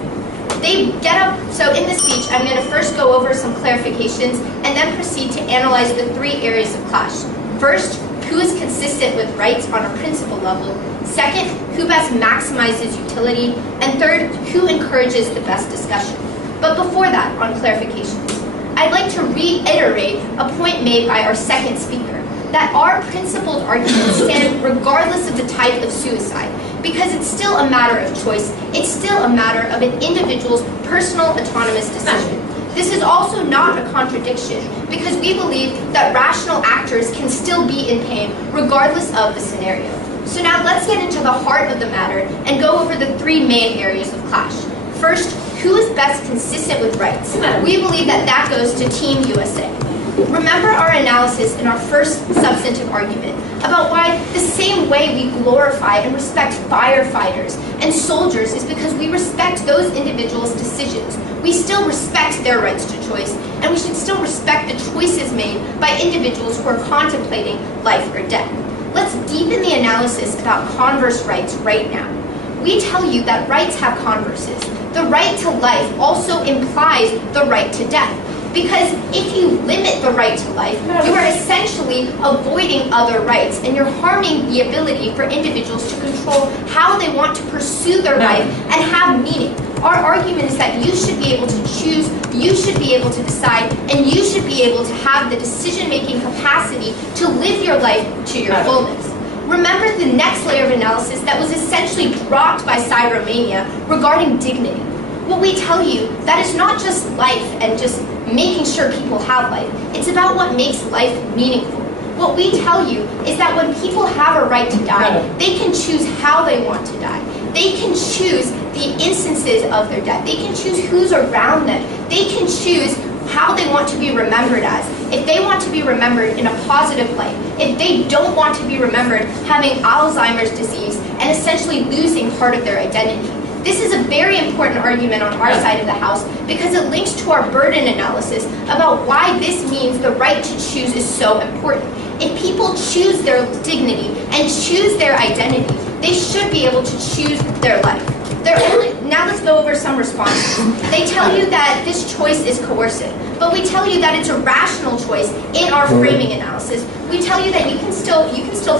They get up, so in this speech, I'm going to first go over some clarifications and then proceed to analyze the three areas of clash. First, who is consistent with rights on a principle level. Second, who best maximizes utility. And third, who encourages the best discussion. But before that, on clarifications, I'd like to reiterate a point made by our second speaker, that our principled arguments stand regardless of the type of suicide, because it's still a matter of choice. It's still a matter of an individual's personal autonomous decision. This is also not a contradiction, because we believe that rational actors can still be in pain regardless of the scenario. So now let's get into the heart of the matter and go over the three main areas of clash. First, who is best consistent with rights? We believe that that goes to Team USA. Remember our analysis in our first substantive argument about why the same way we glorify and respect firefighters and soldiers is because we respect those individuals' decisions. We still respect their rights to choice, and we should still respect the choices made by individuals who are contemplating life or death. Let's deepen the analysis about converse rights right now. We tell you that rights have converses. The right to life also implies the right to death. Because if you limit the right to life, you are essentially avoiding other rights, and you're harming the ability for individuals to control how they want to pursue their life and have meaning. Our argument is that you should be able to choose, you should be able to decide, and you should be able to have the decision-making capacity to live your life to your fullness. Remember the next layer of analysis that was essentially dropped by Romania regarding dignity. What we tell you, that is not just life and just making sure people have life. It's about what makes life meaningful. What we tell you is that when people have a right to die, they can choose how they want to die. They can choose the instances of their death. They can choose who's around them. They can choose how they want to be remembered as. If they want to be remembered in a positive light, if they don't want to be remembered having Alzheimer's disease and essentially losing part of their identity. This is a very important argument on our side of the house because it links to our burden analysis about why this means the right to choose is so important. If people choose their dignity and choose their identity, they should be able to choose their life. Now let's go over some responses. They tell you that this choice is coercive, but we tell you that it's a rational choice in our framing analysis. We tell you that you can still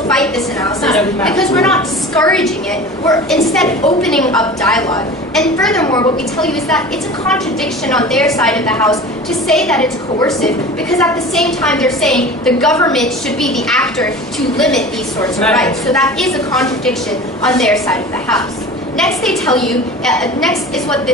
fight this analysis because we're not discouraging it. We're instead opening up dialogue. And furthermore, what we tell you is that it's a contradiction on their side of the house to say that it's coercive because at the same time they're saying the government should be the actor to limit these sorts of rights. So that is a contradiction on their side of the house. Next, they tell you.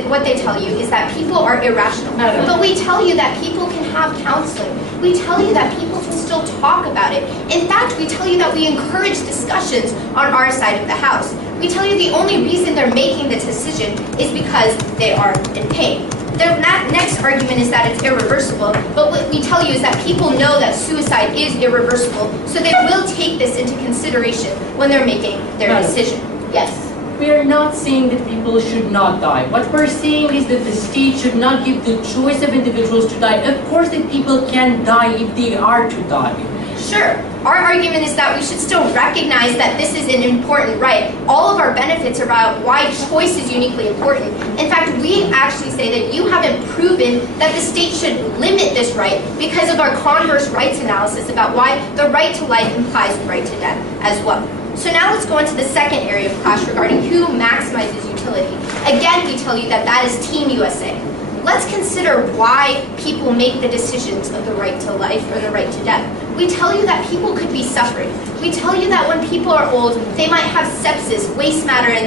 What they tell you is that people are irrational. But we tell you that people can have counseling. We tell you that people can still talk about it. In fact, we tell you that we encourage discussions on our side of the house. We tell you the only reason they're making the decision is because they are in pain. Their next argument is that it's irreversible, but what we tell you is that people know that suicide is irreversible, so they will take this into consideration when they're making their decision. Yes? We are not saying that people should not die. What we're saying is that the state should not give the choice of individuals to die. Of course that people can die if they are to die. Sure. Our argument is that we should still recognize that this is an important right. All of our benefits are about why choice is uniquely important. In fact, we actually say that you haven't proven that the state should limit this right because of our converse rights analysis about why the right to life implies the right to death as well. So now let's go into the second area of clash regarding who maximizes utility. Again, we tell you that is Team USA. Let's consider why people make the decisions of the right to life or the right to death. We tell you that people could be suffering. We tell you that when people are old, they might have sepsis, waste matter in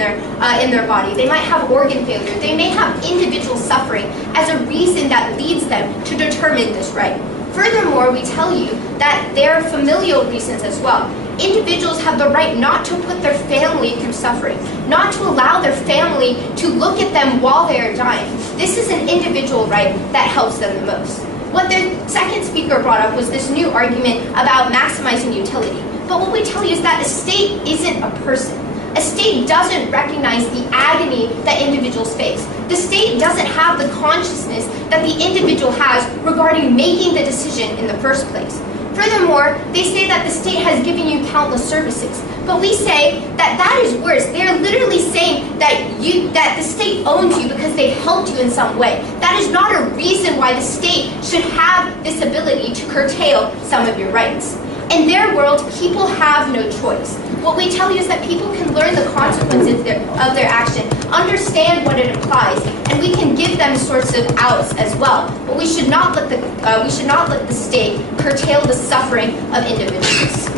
their body. They might have organ failure. They may have individual suffering as a reason that leads them to determine this right. Furthermore, we tell you that there are familial reasons as well. Individuals have the right not to put their family through suffering, not to allow their family to look at them while they are dying. This is an individual right that helps them the most. What the second speaker brought up was this new argument about maximizing utility. But what we tell you is that a state isn't a person. A state doesn't recognize the agony that individuals face. The state doesn't have the consciousness that the individual has regarding making the decision in the first place. Furthermore, they say that the state has given you countless services. But we say that is worse. They're literally saying that the state owns you because they've helped you in some way. That is not a reason why the state should have this ability to curtail some of your rights. In their world, people have no choice. What we tell you is that people can learn the consequences of their action, understand what it implies, and we can give them sorts of outs as well. But we should not let the state curtail the suffering of individuals.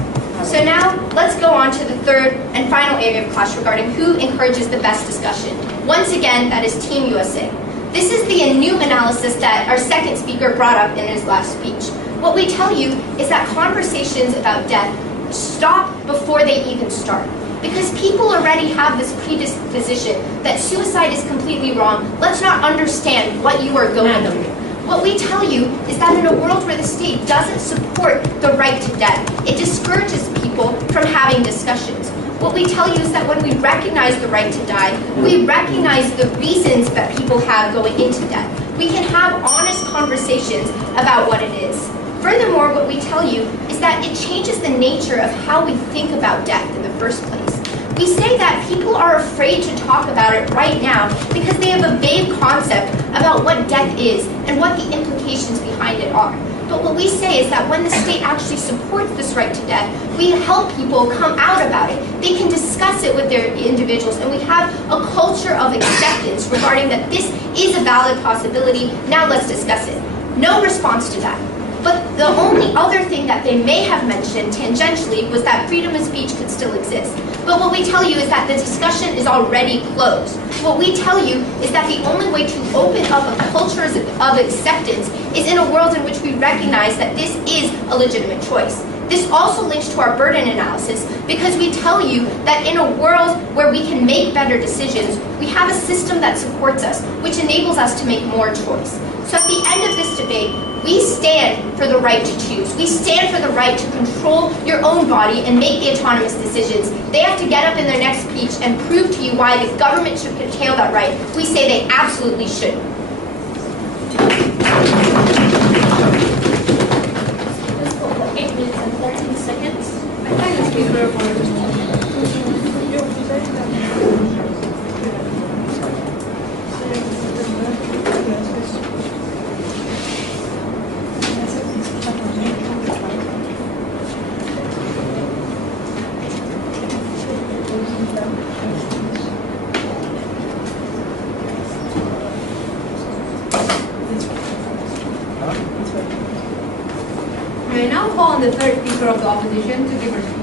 So now, let's go on to the third and final area of clash regarding who encourages the best discussion. Once again, that is Team USA. This is the new analysis that our second speaker brought up in his last speech. What we tell you is that conversations about death stop before they even start. Because people already have this predisposition that suicide is completely wrong. Let's not understand what you are going through. What we tell you is that in a world where the state doesn't support the right to death, it discourages people from having discussions. What we tell you is that when we recognize the right to die, we recognize the reasons that people have going into death. We can have honest conversations about what it is. Furthermore, what we tell you is that it changes the nature of how we think about death in the first place. We say that people are afraid to talk about it right now because they have a vague concept about what death is and what the implications behind it are. But what we say is that when the state actually supports this right to death, we help people come out about it. They can discuss it with their individuals, and we have a culture of acceptance regarding that this is a valid possibility. Now let's discuss it. No response to that. But the only other thing that they may have mentioned tangentially was that freedom of speech could still exist. But what we tell you is that the discussion is already closed. What we tell you is that the only way to open up a culture of acceptance is in a world in which we recognize that this is a legitimate choice. This also links to our burden analysis because we tell you that in a world where we can make better decisions, we have a system that supports us, which enables us to make more choice. So at the end of this debate, we stand for the right to choose. We stand for the right to control your own body and make the autonomous decisions. They have to get up in their next speech and prove to you why the government should curtail that right. We say they absolutely should. 8 minutes and 13 seconds. I thank the speaker for I now call on the third speaker of the opposition to give her speech.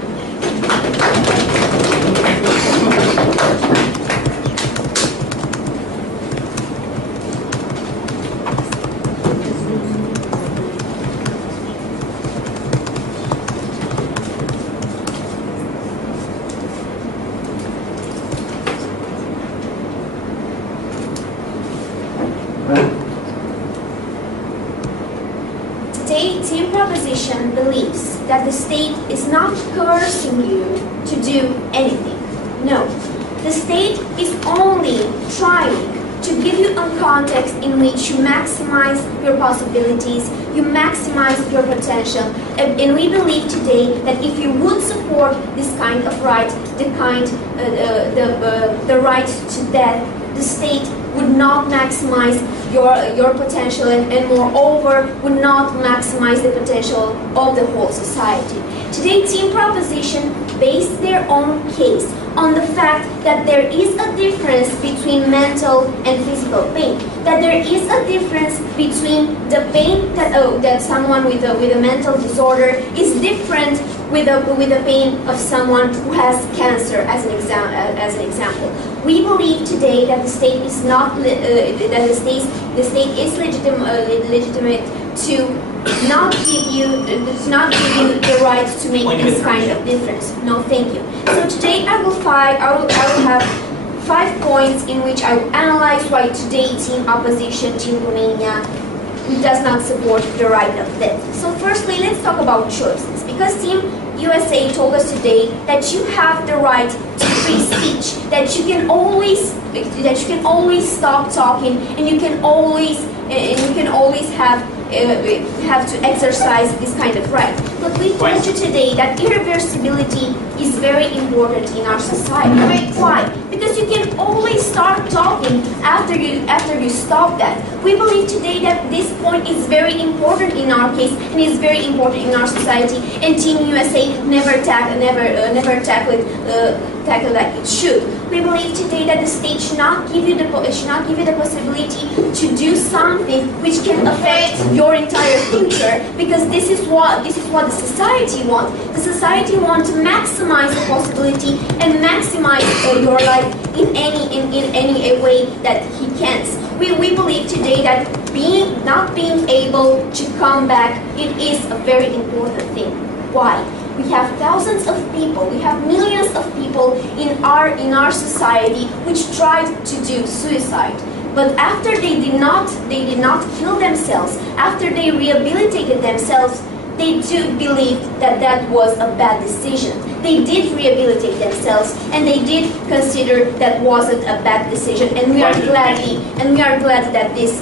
Today, Team Proposition believes that the state is not coercing you to do anything. No, the state is only trying to give you a context in which you maximize your possibilities, you maximize your potential, and we believe today that if you would support this kind of right, the right to death, the state would not maximize your potential and moreover would not maximize the potential of the whole society. Today, Team Proposition based their own case on the fact that there is a difference between mental and physical pain, that there is a difference between the pain that someone with a mental disorder is different with the pain of someone who has cancer, as an example. We believe today that the state is not that the state is legitimate to not give you the right to make this kind of difference. No, thank you. So today I will have 5 points in which I will analyze why today Team Opposition, Team Romania, does not support the right of death. So firstly, let's talk about choices, because Team USA told us today that you have the right to free speech, that you can always stop talking, and you can always have to exercise this kind of right. But we told you today that irreversibility is very important in our society. Why? Because you can always start talking after you stop that. We believe today that this point is very important in our case and is very important in our society. And Team USA never tackle like it should. We believe today that the state should not give you the possibility to do something which can affect your entire future, because this is what the society wants. The society wants to maximize the possibility and maximize your life in any way that he can. We believe today that not being able to come back, it is a very important thing. Why? We have thousands of people, we have millions of people in our society which tried to do suicide. But after they did not kill themselves, after they rehabilitated themselves, they do believe that was a bad decision. They did rehabilitate themselves, and they did consider that wasn't a bad decision. And we are glad that this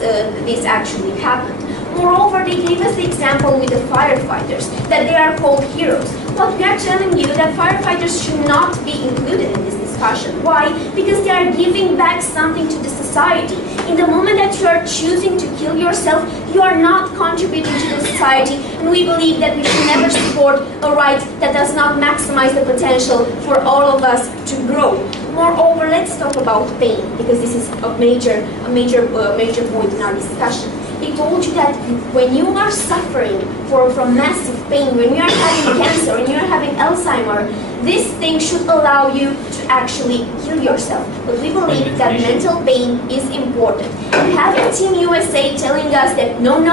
actually happened. Moreover, they gave us the example with the firefighters, that they are called heroes. But we are telling you that firefighters should not be included in this discussion. Why? Because they are giving back something to the society. In the moment that you are choosing to kill yourself, you are not contributing to the society, and we believe that we should never support a right that does not maximize the potential for all of us to grow. Moreover, let's talk about pain, because this is a major point in our discussion. They told you that when you are suffering from massive pain, when you are having cancer, when you are having Alzheimer's, this thing should allow you to actually heal yourself. But we believe that mental pain is important. And having Team USA telling us that no,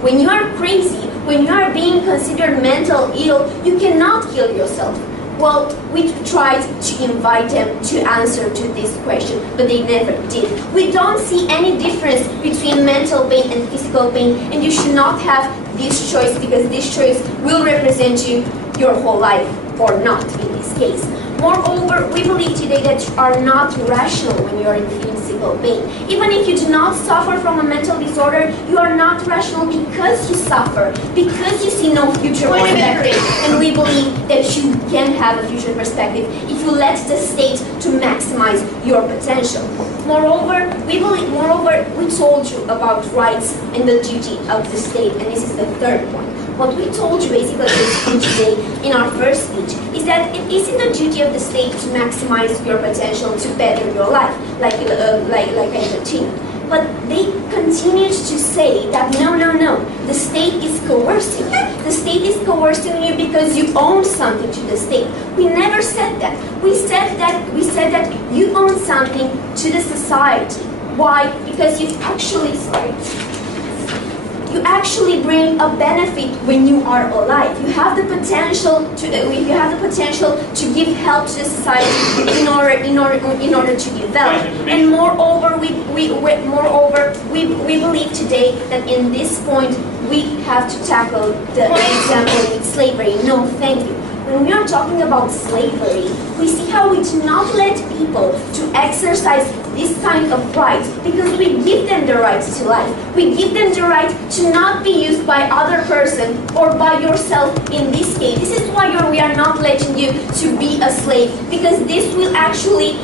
when you are crazy, when you are being considered mental ill, you cannot kill yourself. Well, we tried to invite them to answer to this question, but they never did. We don't see any difference between mental pain and physical pain, and you should not have this choice, because this choice will represent you your whole life, or not in this case. Moreover, we believe today that you are not rational when you are in physical pain. Even if you do not suffer from a mental disorder, you are not rational because you suffer, because you see no future perspective. And we believe that you can have a future perspective if you let the state to maximize your potential. Moreover, we told you about rights and the duty of the state, and this is the third point. What we told you basically today in our first speech is that it isn't the duty of the state to maximize your potential to better your life, like I continued. But they continued to say that no, the state is coercing you. The state is coercing you because you own something to the state. We never said that. We said that you own something to the society. Why? Because you actually bring a benefit when you are alive. You have the potential to give help to the society in order to develop. And moreover, we believe today that in this point we have to tackle the example with slavery. No, thank you. When we are talking about slavery, we see how we do not let people to exercise this kind of right, because we give them the right to life. We give them the right to not be used by other person or by yourself in this case. This is why we are not letting you to be a slave, because this will actually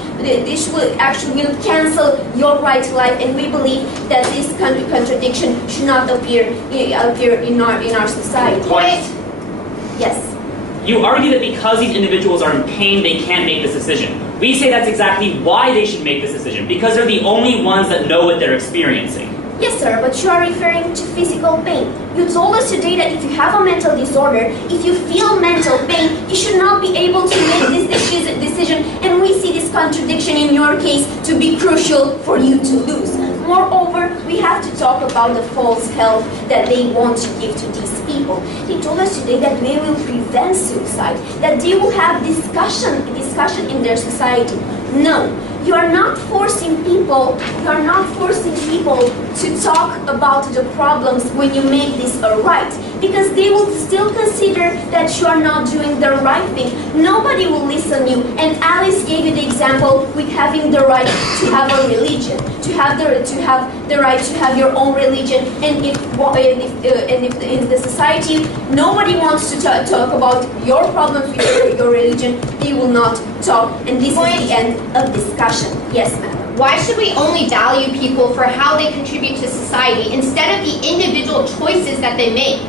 cancel your right to life, and we believe that this contradiction should not appear in our society. Yes. You argue that because these individuals are in pain, they can't make this decision. We say that's exactly why they should make this decision, because they're the only ones that know what they're experiencing. Yes, sir, but you are referring to physical pain. You told us today that if you have a mental disorder, if you feel mental pain, you should not be able to make this decision, and we see this contradiction in your case to be crucial for you to lose. Moreover, we have to talk about the false help that they want to give to these people. They told us today that they will prevent suicide, that they will have discussion in their society. No, you are not forcing people to talk about the problems when you make this a right, because they will still consider that you are not doing the right thing. Nobody will listen to you, and Alice gave you the example, with having the right to have a religion, to have the right to have your own religion, and if in the society nobody wants to talk about your problems with your religion, they will not talk, and this is the end of discussion. Yes, madam. Why should we only value people for how they contribute to society instead of the individual choices that they make?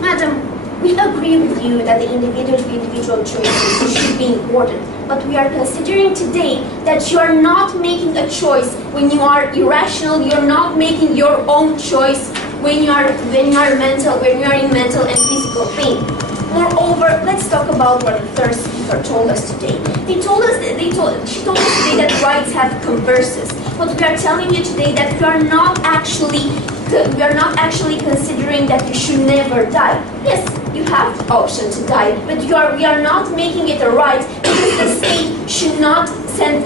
Madam, we agree with you that the individual choices should be important, but we are considering today that you are not making a choice when you are irrational. You're not making your own choice when you are in mental and physical pain. Moreover, let's talk about what the third speaker told us today. She told us today that rights have converses. But we are telling you today that we are not actually considering that you should never die. Yes, you have the option to die, but we are not making it a right, because the state should not send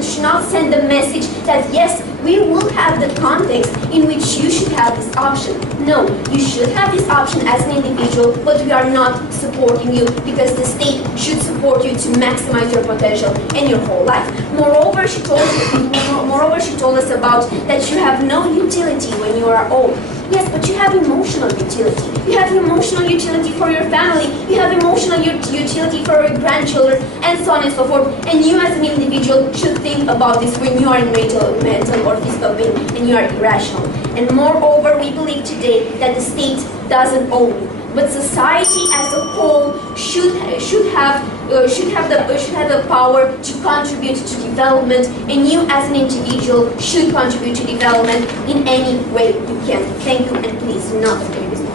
the message that yes, we will have the context in which you should have this option. No, you should have this option as an individual, but we are not supporting you, because the state should support you to maximize your potential in your whole life. Moreover, she told us about that you have no utility when you are old. Yes, but you have emotional utility. You have emotional utility for your family. You have emotional utility for your grandchildren, and so on and so forth. And you as an individual should think about this when you are in mental or physical pain and you are irrational. And moreover, we believe today that the state doesn't own you, but society as a whole should have the power to contribute to development, and you as an individual should contribute to development in any way you can. Thank you, and please do not agree with me.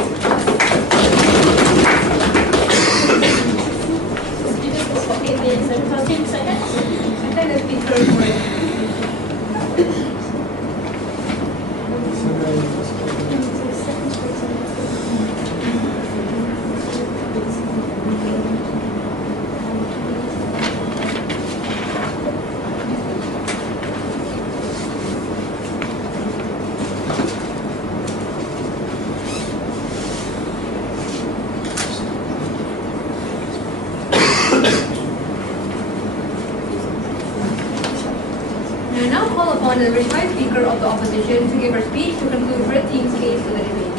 I now call upon the recognized speaker of the opposition to give her speech to conclude her team's case to the debate.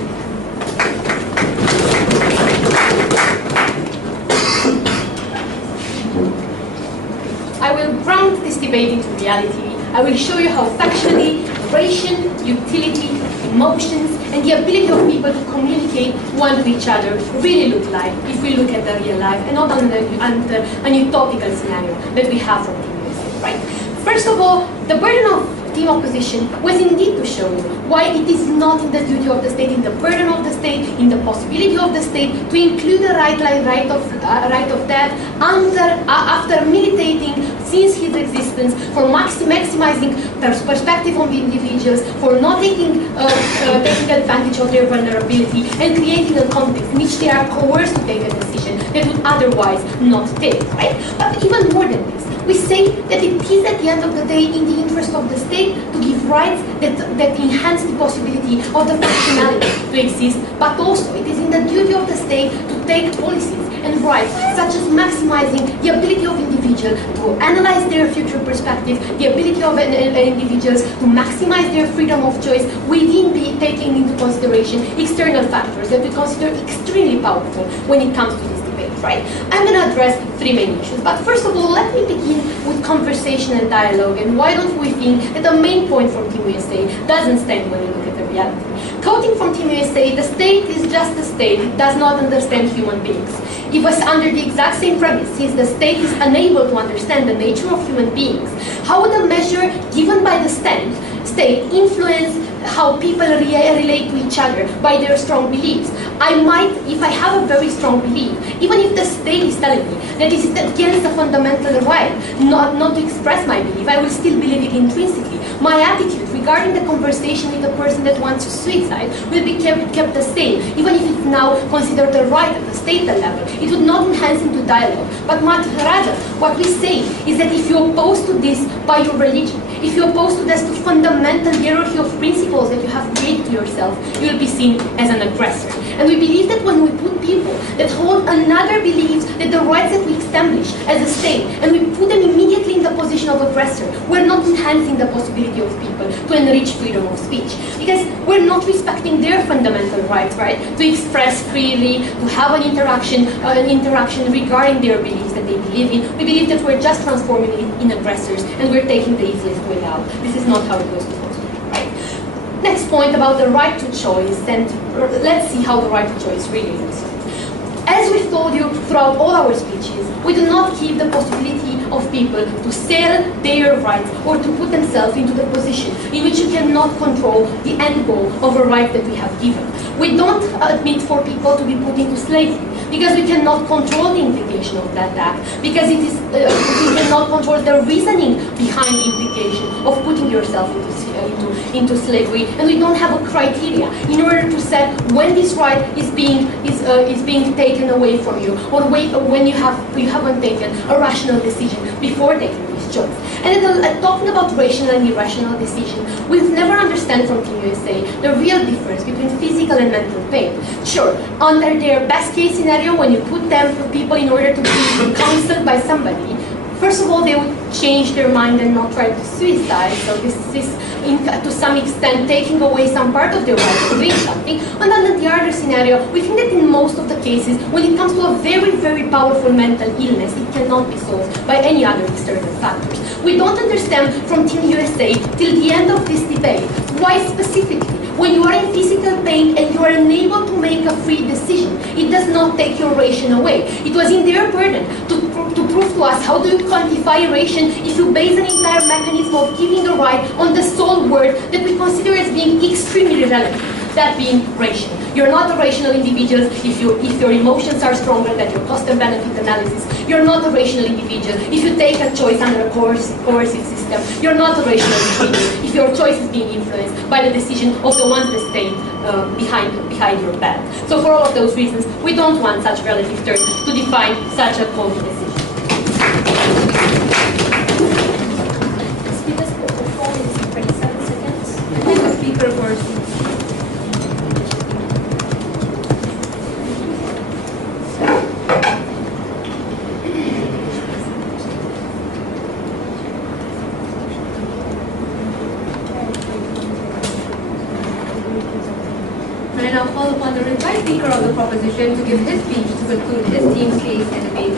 I will ground this debate into reality. I will show you how factually, duration, utility, emotions, and the ability of people to communicate one to each other really look like if we look at the real life and not on an utopical scenario that we have from Team USA, right? First of all, the burden of team opposition was indeed to show you why it is not in the duty of the state, in the burden of the state, in the possibility of the state to include the right of death after militating since his existence for maximizing the perspective of the individuals, for not taking advantage of their vulnerability and creating a context in which they are coerced to take a decision they would otherwise not take, right? But even more than this, we say that it is at the end of the day in the interest of the state to give rights that enhance the possibility of the functionality to exist, but also it is in the duty of the state to take policies and rights such as maximizing the ability of individuals to analyze their future perspective, the ability of individuals to maximize their freedom of choice within taking into consideration external factors that we consider extremely powerful when it comes to this debate, right? I'm going to address three main issues, but first of all, let me begin with conversation and dialogue, and why don't we think that the main point from Team USA doesn't stand when you look at the reality. Quoting from Team USA, the state is just a state, it does not understand human beings. It was under the exact same premise, since the state is unable to understand the nature of human beings. How would a measure given by the state influence how people relate to each other by their strong beliefs? I might, if I have a very strong belief, even if the state is telling me that it is against the fundamental right not to express my belief, I will still believe it intrinsically. My attitude regarding the conversation with a person that wants to suicide will be kept the same, even if it's now considered a right at the state level. It would not enhance into dialogue, but much rather, what we say is that if you're opposed to this by your religion, if you're opposed to this fundamental hierarchy of principles that you have created to yourself, you will be seen as an aggressor. And we believe that when we put people that hold another beliefs that the rights that we establish as a state, and we put them immediately in the position of aggressor, we're not enhancing the possibility of people to enrich freedom of speech. Because we're not respecting their fundamental rights, right? To express freely, to have an interaction regarding their beliefs that they believe in. We believe that we're just transforming it in aggressors, and we're taking the easiest way out. This is not how it was supposed to be, right? Next point about the right to choice, and let's see how the right to choice really looks. As we've told you throughout all our speeches, we do not keep the possibility of people to sell their rights or to put themselves into the position in which you cannot control the end goal of a right that we have given. We don't admit for people to be put into slavery because we cannot control the implication of that act, because it is we cannot control the reasoning behind the implication of putting yourself into slavery, and we don't have a criteria in order to set when this right is being taken away from you, or when you haven't taken a rational decision before taking this choice. And talking about rational and irrational decision, we've never understand from Team USA the real difference between physical and mental pain. Sure, under their best case scenario, when you put people in order to be counseled by somebody, first of all, they would change their mind and not try to suicide. So this is, to some extent, taking away some part of their right to doing something. And then in the other scenario, we think that in most of the cases, when it comes to a very, very powerful mental illness, it cannot be solved by any other external factors. We don't understand from Team USA till the end of this debate why specifically, when you are in physical pain and you are unable to make a free decision, it does not take your ration away. It was in their burden to prove to us how do you quantify ration if you base an entire mechanism of giving the right on the sole word that we consider as being extremely relevant, that being ration. You're not a rational individual if your emotions are stronger than your cost and benefit analysis. You're not a rational individual if you take a choice under a coercive system. You're not a rational individual if your choice is being influenced by the decision of the ones that stay behind your back. So for all of those reasons, we don't want such relative terms to define such a cold decision. Speaker's phone is 27 seconds. I think the speaker first. I now call upon the revised speaker of the proposition to give his speech to conclude his team's case and debate.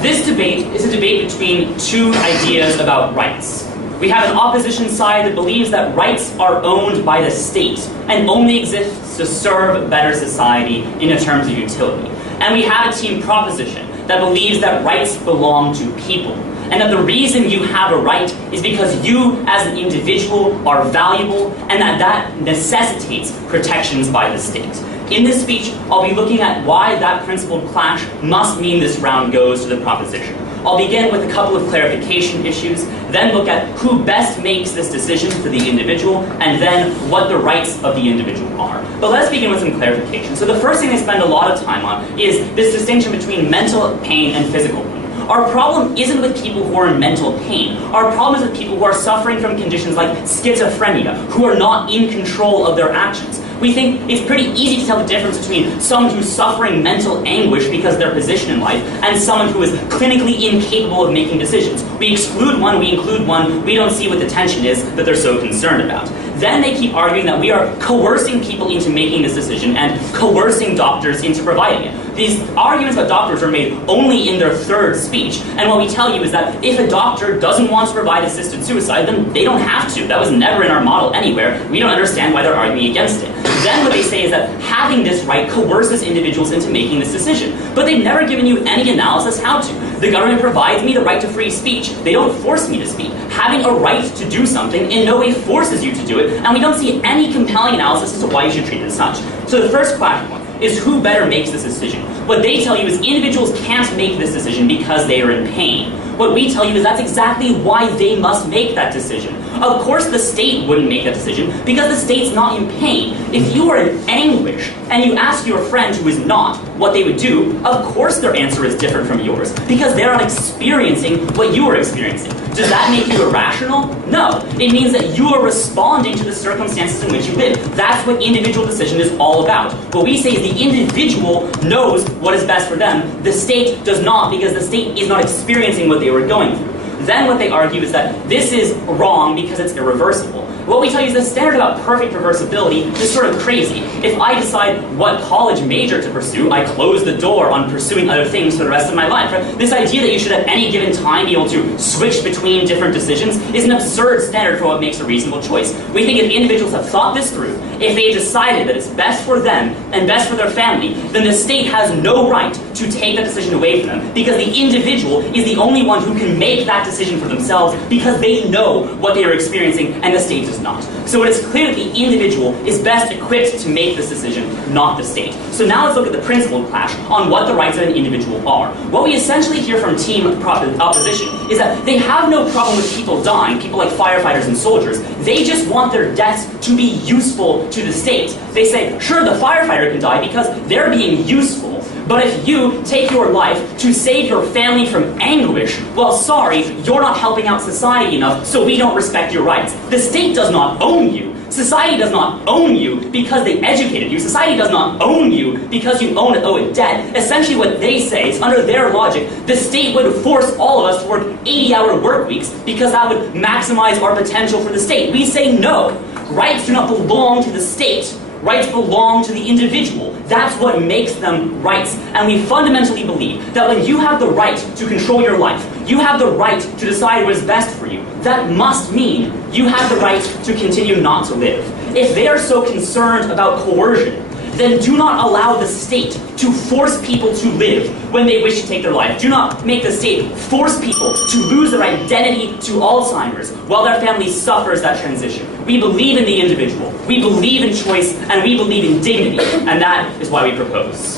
This debate is a debate between two ideas about rights. We have an opposition side that believes that rights are owned by the state and only exists to serve a better society in terms of utility. And we have a team proposition that believes that rights belong to people, and that the reason you have a right is because you as an individual are valuable, and that necessitates protections by the state. In this speech, I'll be looking at why that principled clash must mean this round goes to the proposition. I'll begin with a couple of clarification issues, then look at who best makes this decision for the individual, and then what the rights of the individual are. But let's begin with some clarification. So the first thing I spend a lot of time on is this distinction between mental pain and physical pain. Our problem isn't with people who are in mental pain. Our problem is with people who are suffering from conditions like schizophrenia, who are not in control of their actions. We think it's pretty easy to tell the difference between someone who's suffering mental anguish because of their position in life and someone who is clinically incapable of making decisions. We exclude one, we include one, we don't see what the tension is that they're so concerned about. Then they keep arguing that we are coercing people into making this decision and coercing doctors into providing it. These arguments about doctors are made only in their third speech, and what we tell you is that if a doctor doesn't want to provide assisted suicide, then they don't have to. That was never in our model anywhere. We don't understand why they're arguing against it. Then what they say is that having this right coerces individuals into making this decision. But they've never given you any analysis how to. The government provides me the right to free speech. They don't force me to speak. Having a right to do something in no way forces you to do it, and we don't see any compelling analysis as to why you should treat it as such. So the first question is who better makes this decision? What they tell you is individuals can't make this decision because they are in pain. What we tell you is that's exactly why they must make that decision. Of course the state wouldn't make that decision because the state's not in pain. If you are in anguish and you ask your friend who is not what they would do, of course their answer is different from yours because they're not experiencing what you are experiencing. Does that make you irrational? No. It means that you are responding to the circumstances in which you live. That's what individual decision is all about. What we say is the individual knows what is best for them. The state does not because the state is not experiencing what they were going through. Then what they argue is that this is wrong because it's irreversible. What we tell you is the standard about perfect reversibility is sort of crazy. If I decide what college major to pursue, I close the door on pursuing other things for the rest of my life. Right? This idea that you should at any given time be able to switch between different decisions is an absurd standard for what makes a reasonable choice. We think if individuals have thought this through, if they decided that it's best for them and best for their family, then the state has no right to take that decision away from them because the individual is the only one who can make that decision for themselves because they know what they are experiencing and the state does not. So it is clear that the individual is best equipped to make this decision, not the state. So now let's look at the principle clash on what the rights of an individual are. What we essentially hear from team opposition is that they have no problem with people dying, people like firefighters and soldiers. They just want their deaths to be useful to the state. They say, sure, the firefighter can die because they're being useful. But if you take your life to save your family from anguish, well, sorry, you're not helping out society enough, so we don't respect your rights. The state does not own you. Society does not own you because they educated you. Society does not own you because you owe a debt. Essentially what they say is, under their logic, the state would force all of us to work 80-hour work weeks because that would maximize our potential for the state. We say no. Rights do not belong to the state. Rights belong to the individual. That's what makes them rights. And we fundamentally believe that when you have the right to control your life, you have the right to decide what is best for you. That must mean you have the right to continue not to live. If they are so concerned about coercion, then do not allow the state to force people to live when they wish to take their life. Do not make the state force people to lose their identity to Alzheimer's while their family suffers that transition. We believe in the individual, we believe in choice, and we believe in dignity, and that is why we propose.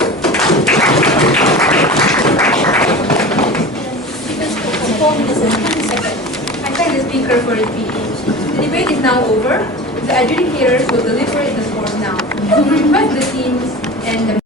I thank the speaker for his speech. The debate is now over. The adjudicators will deliver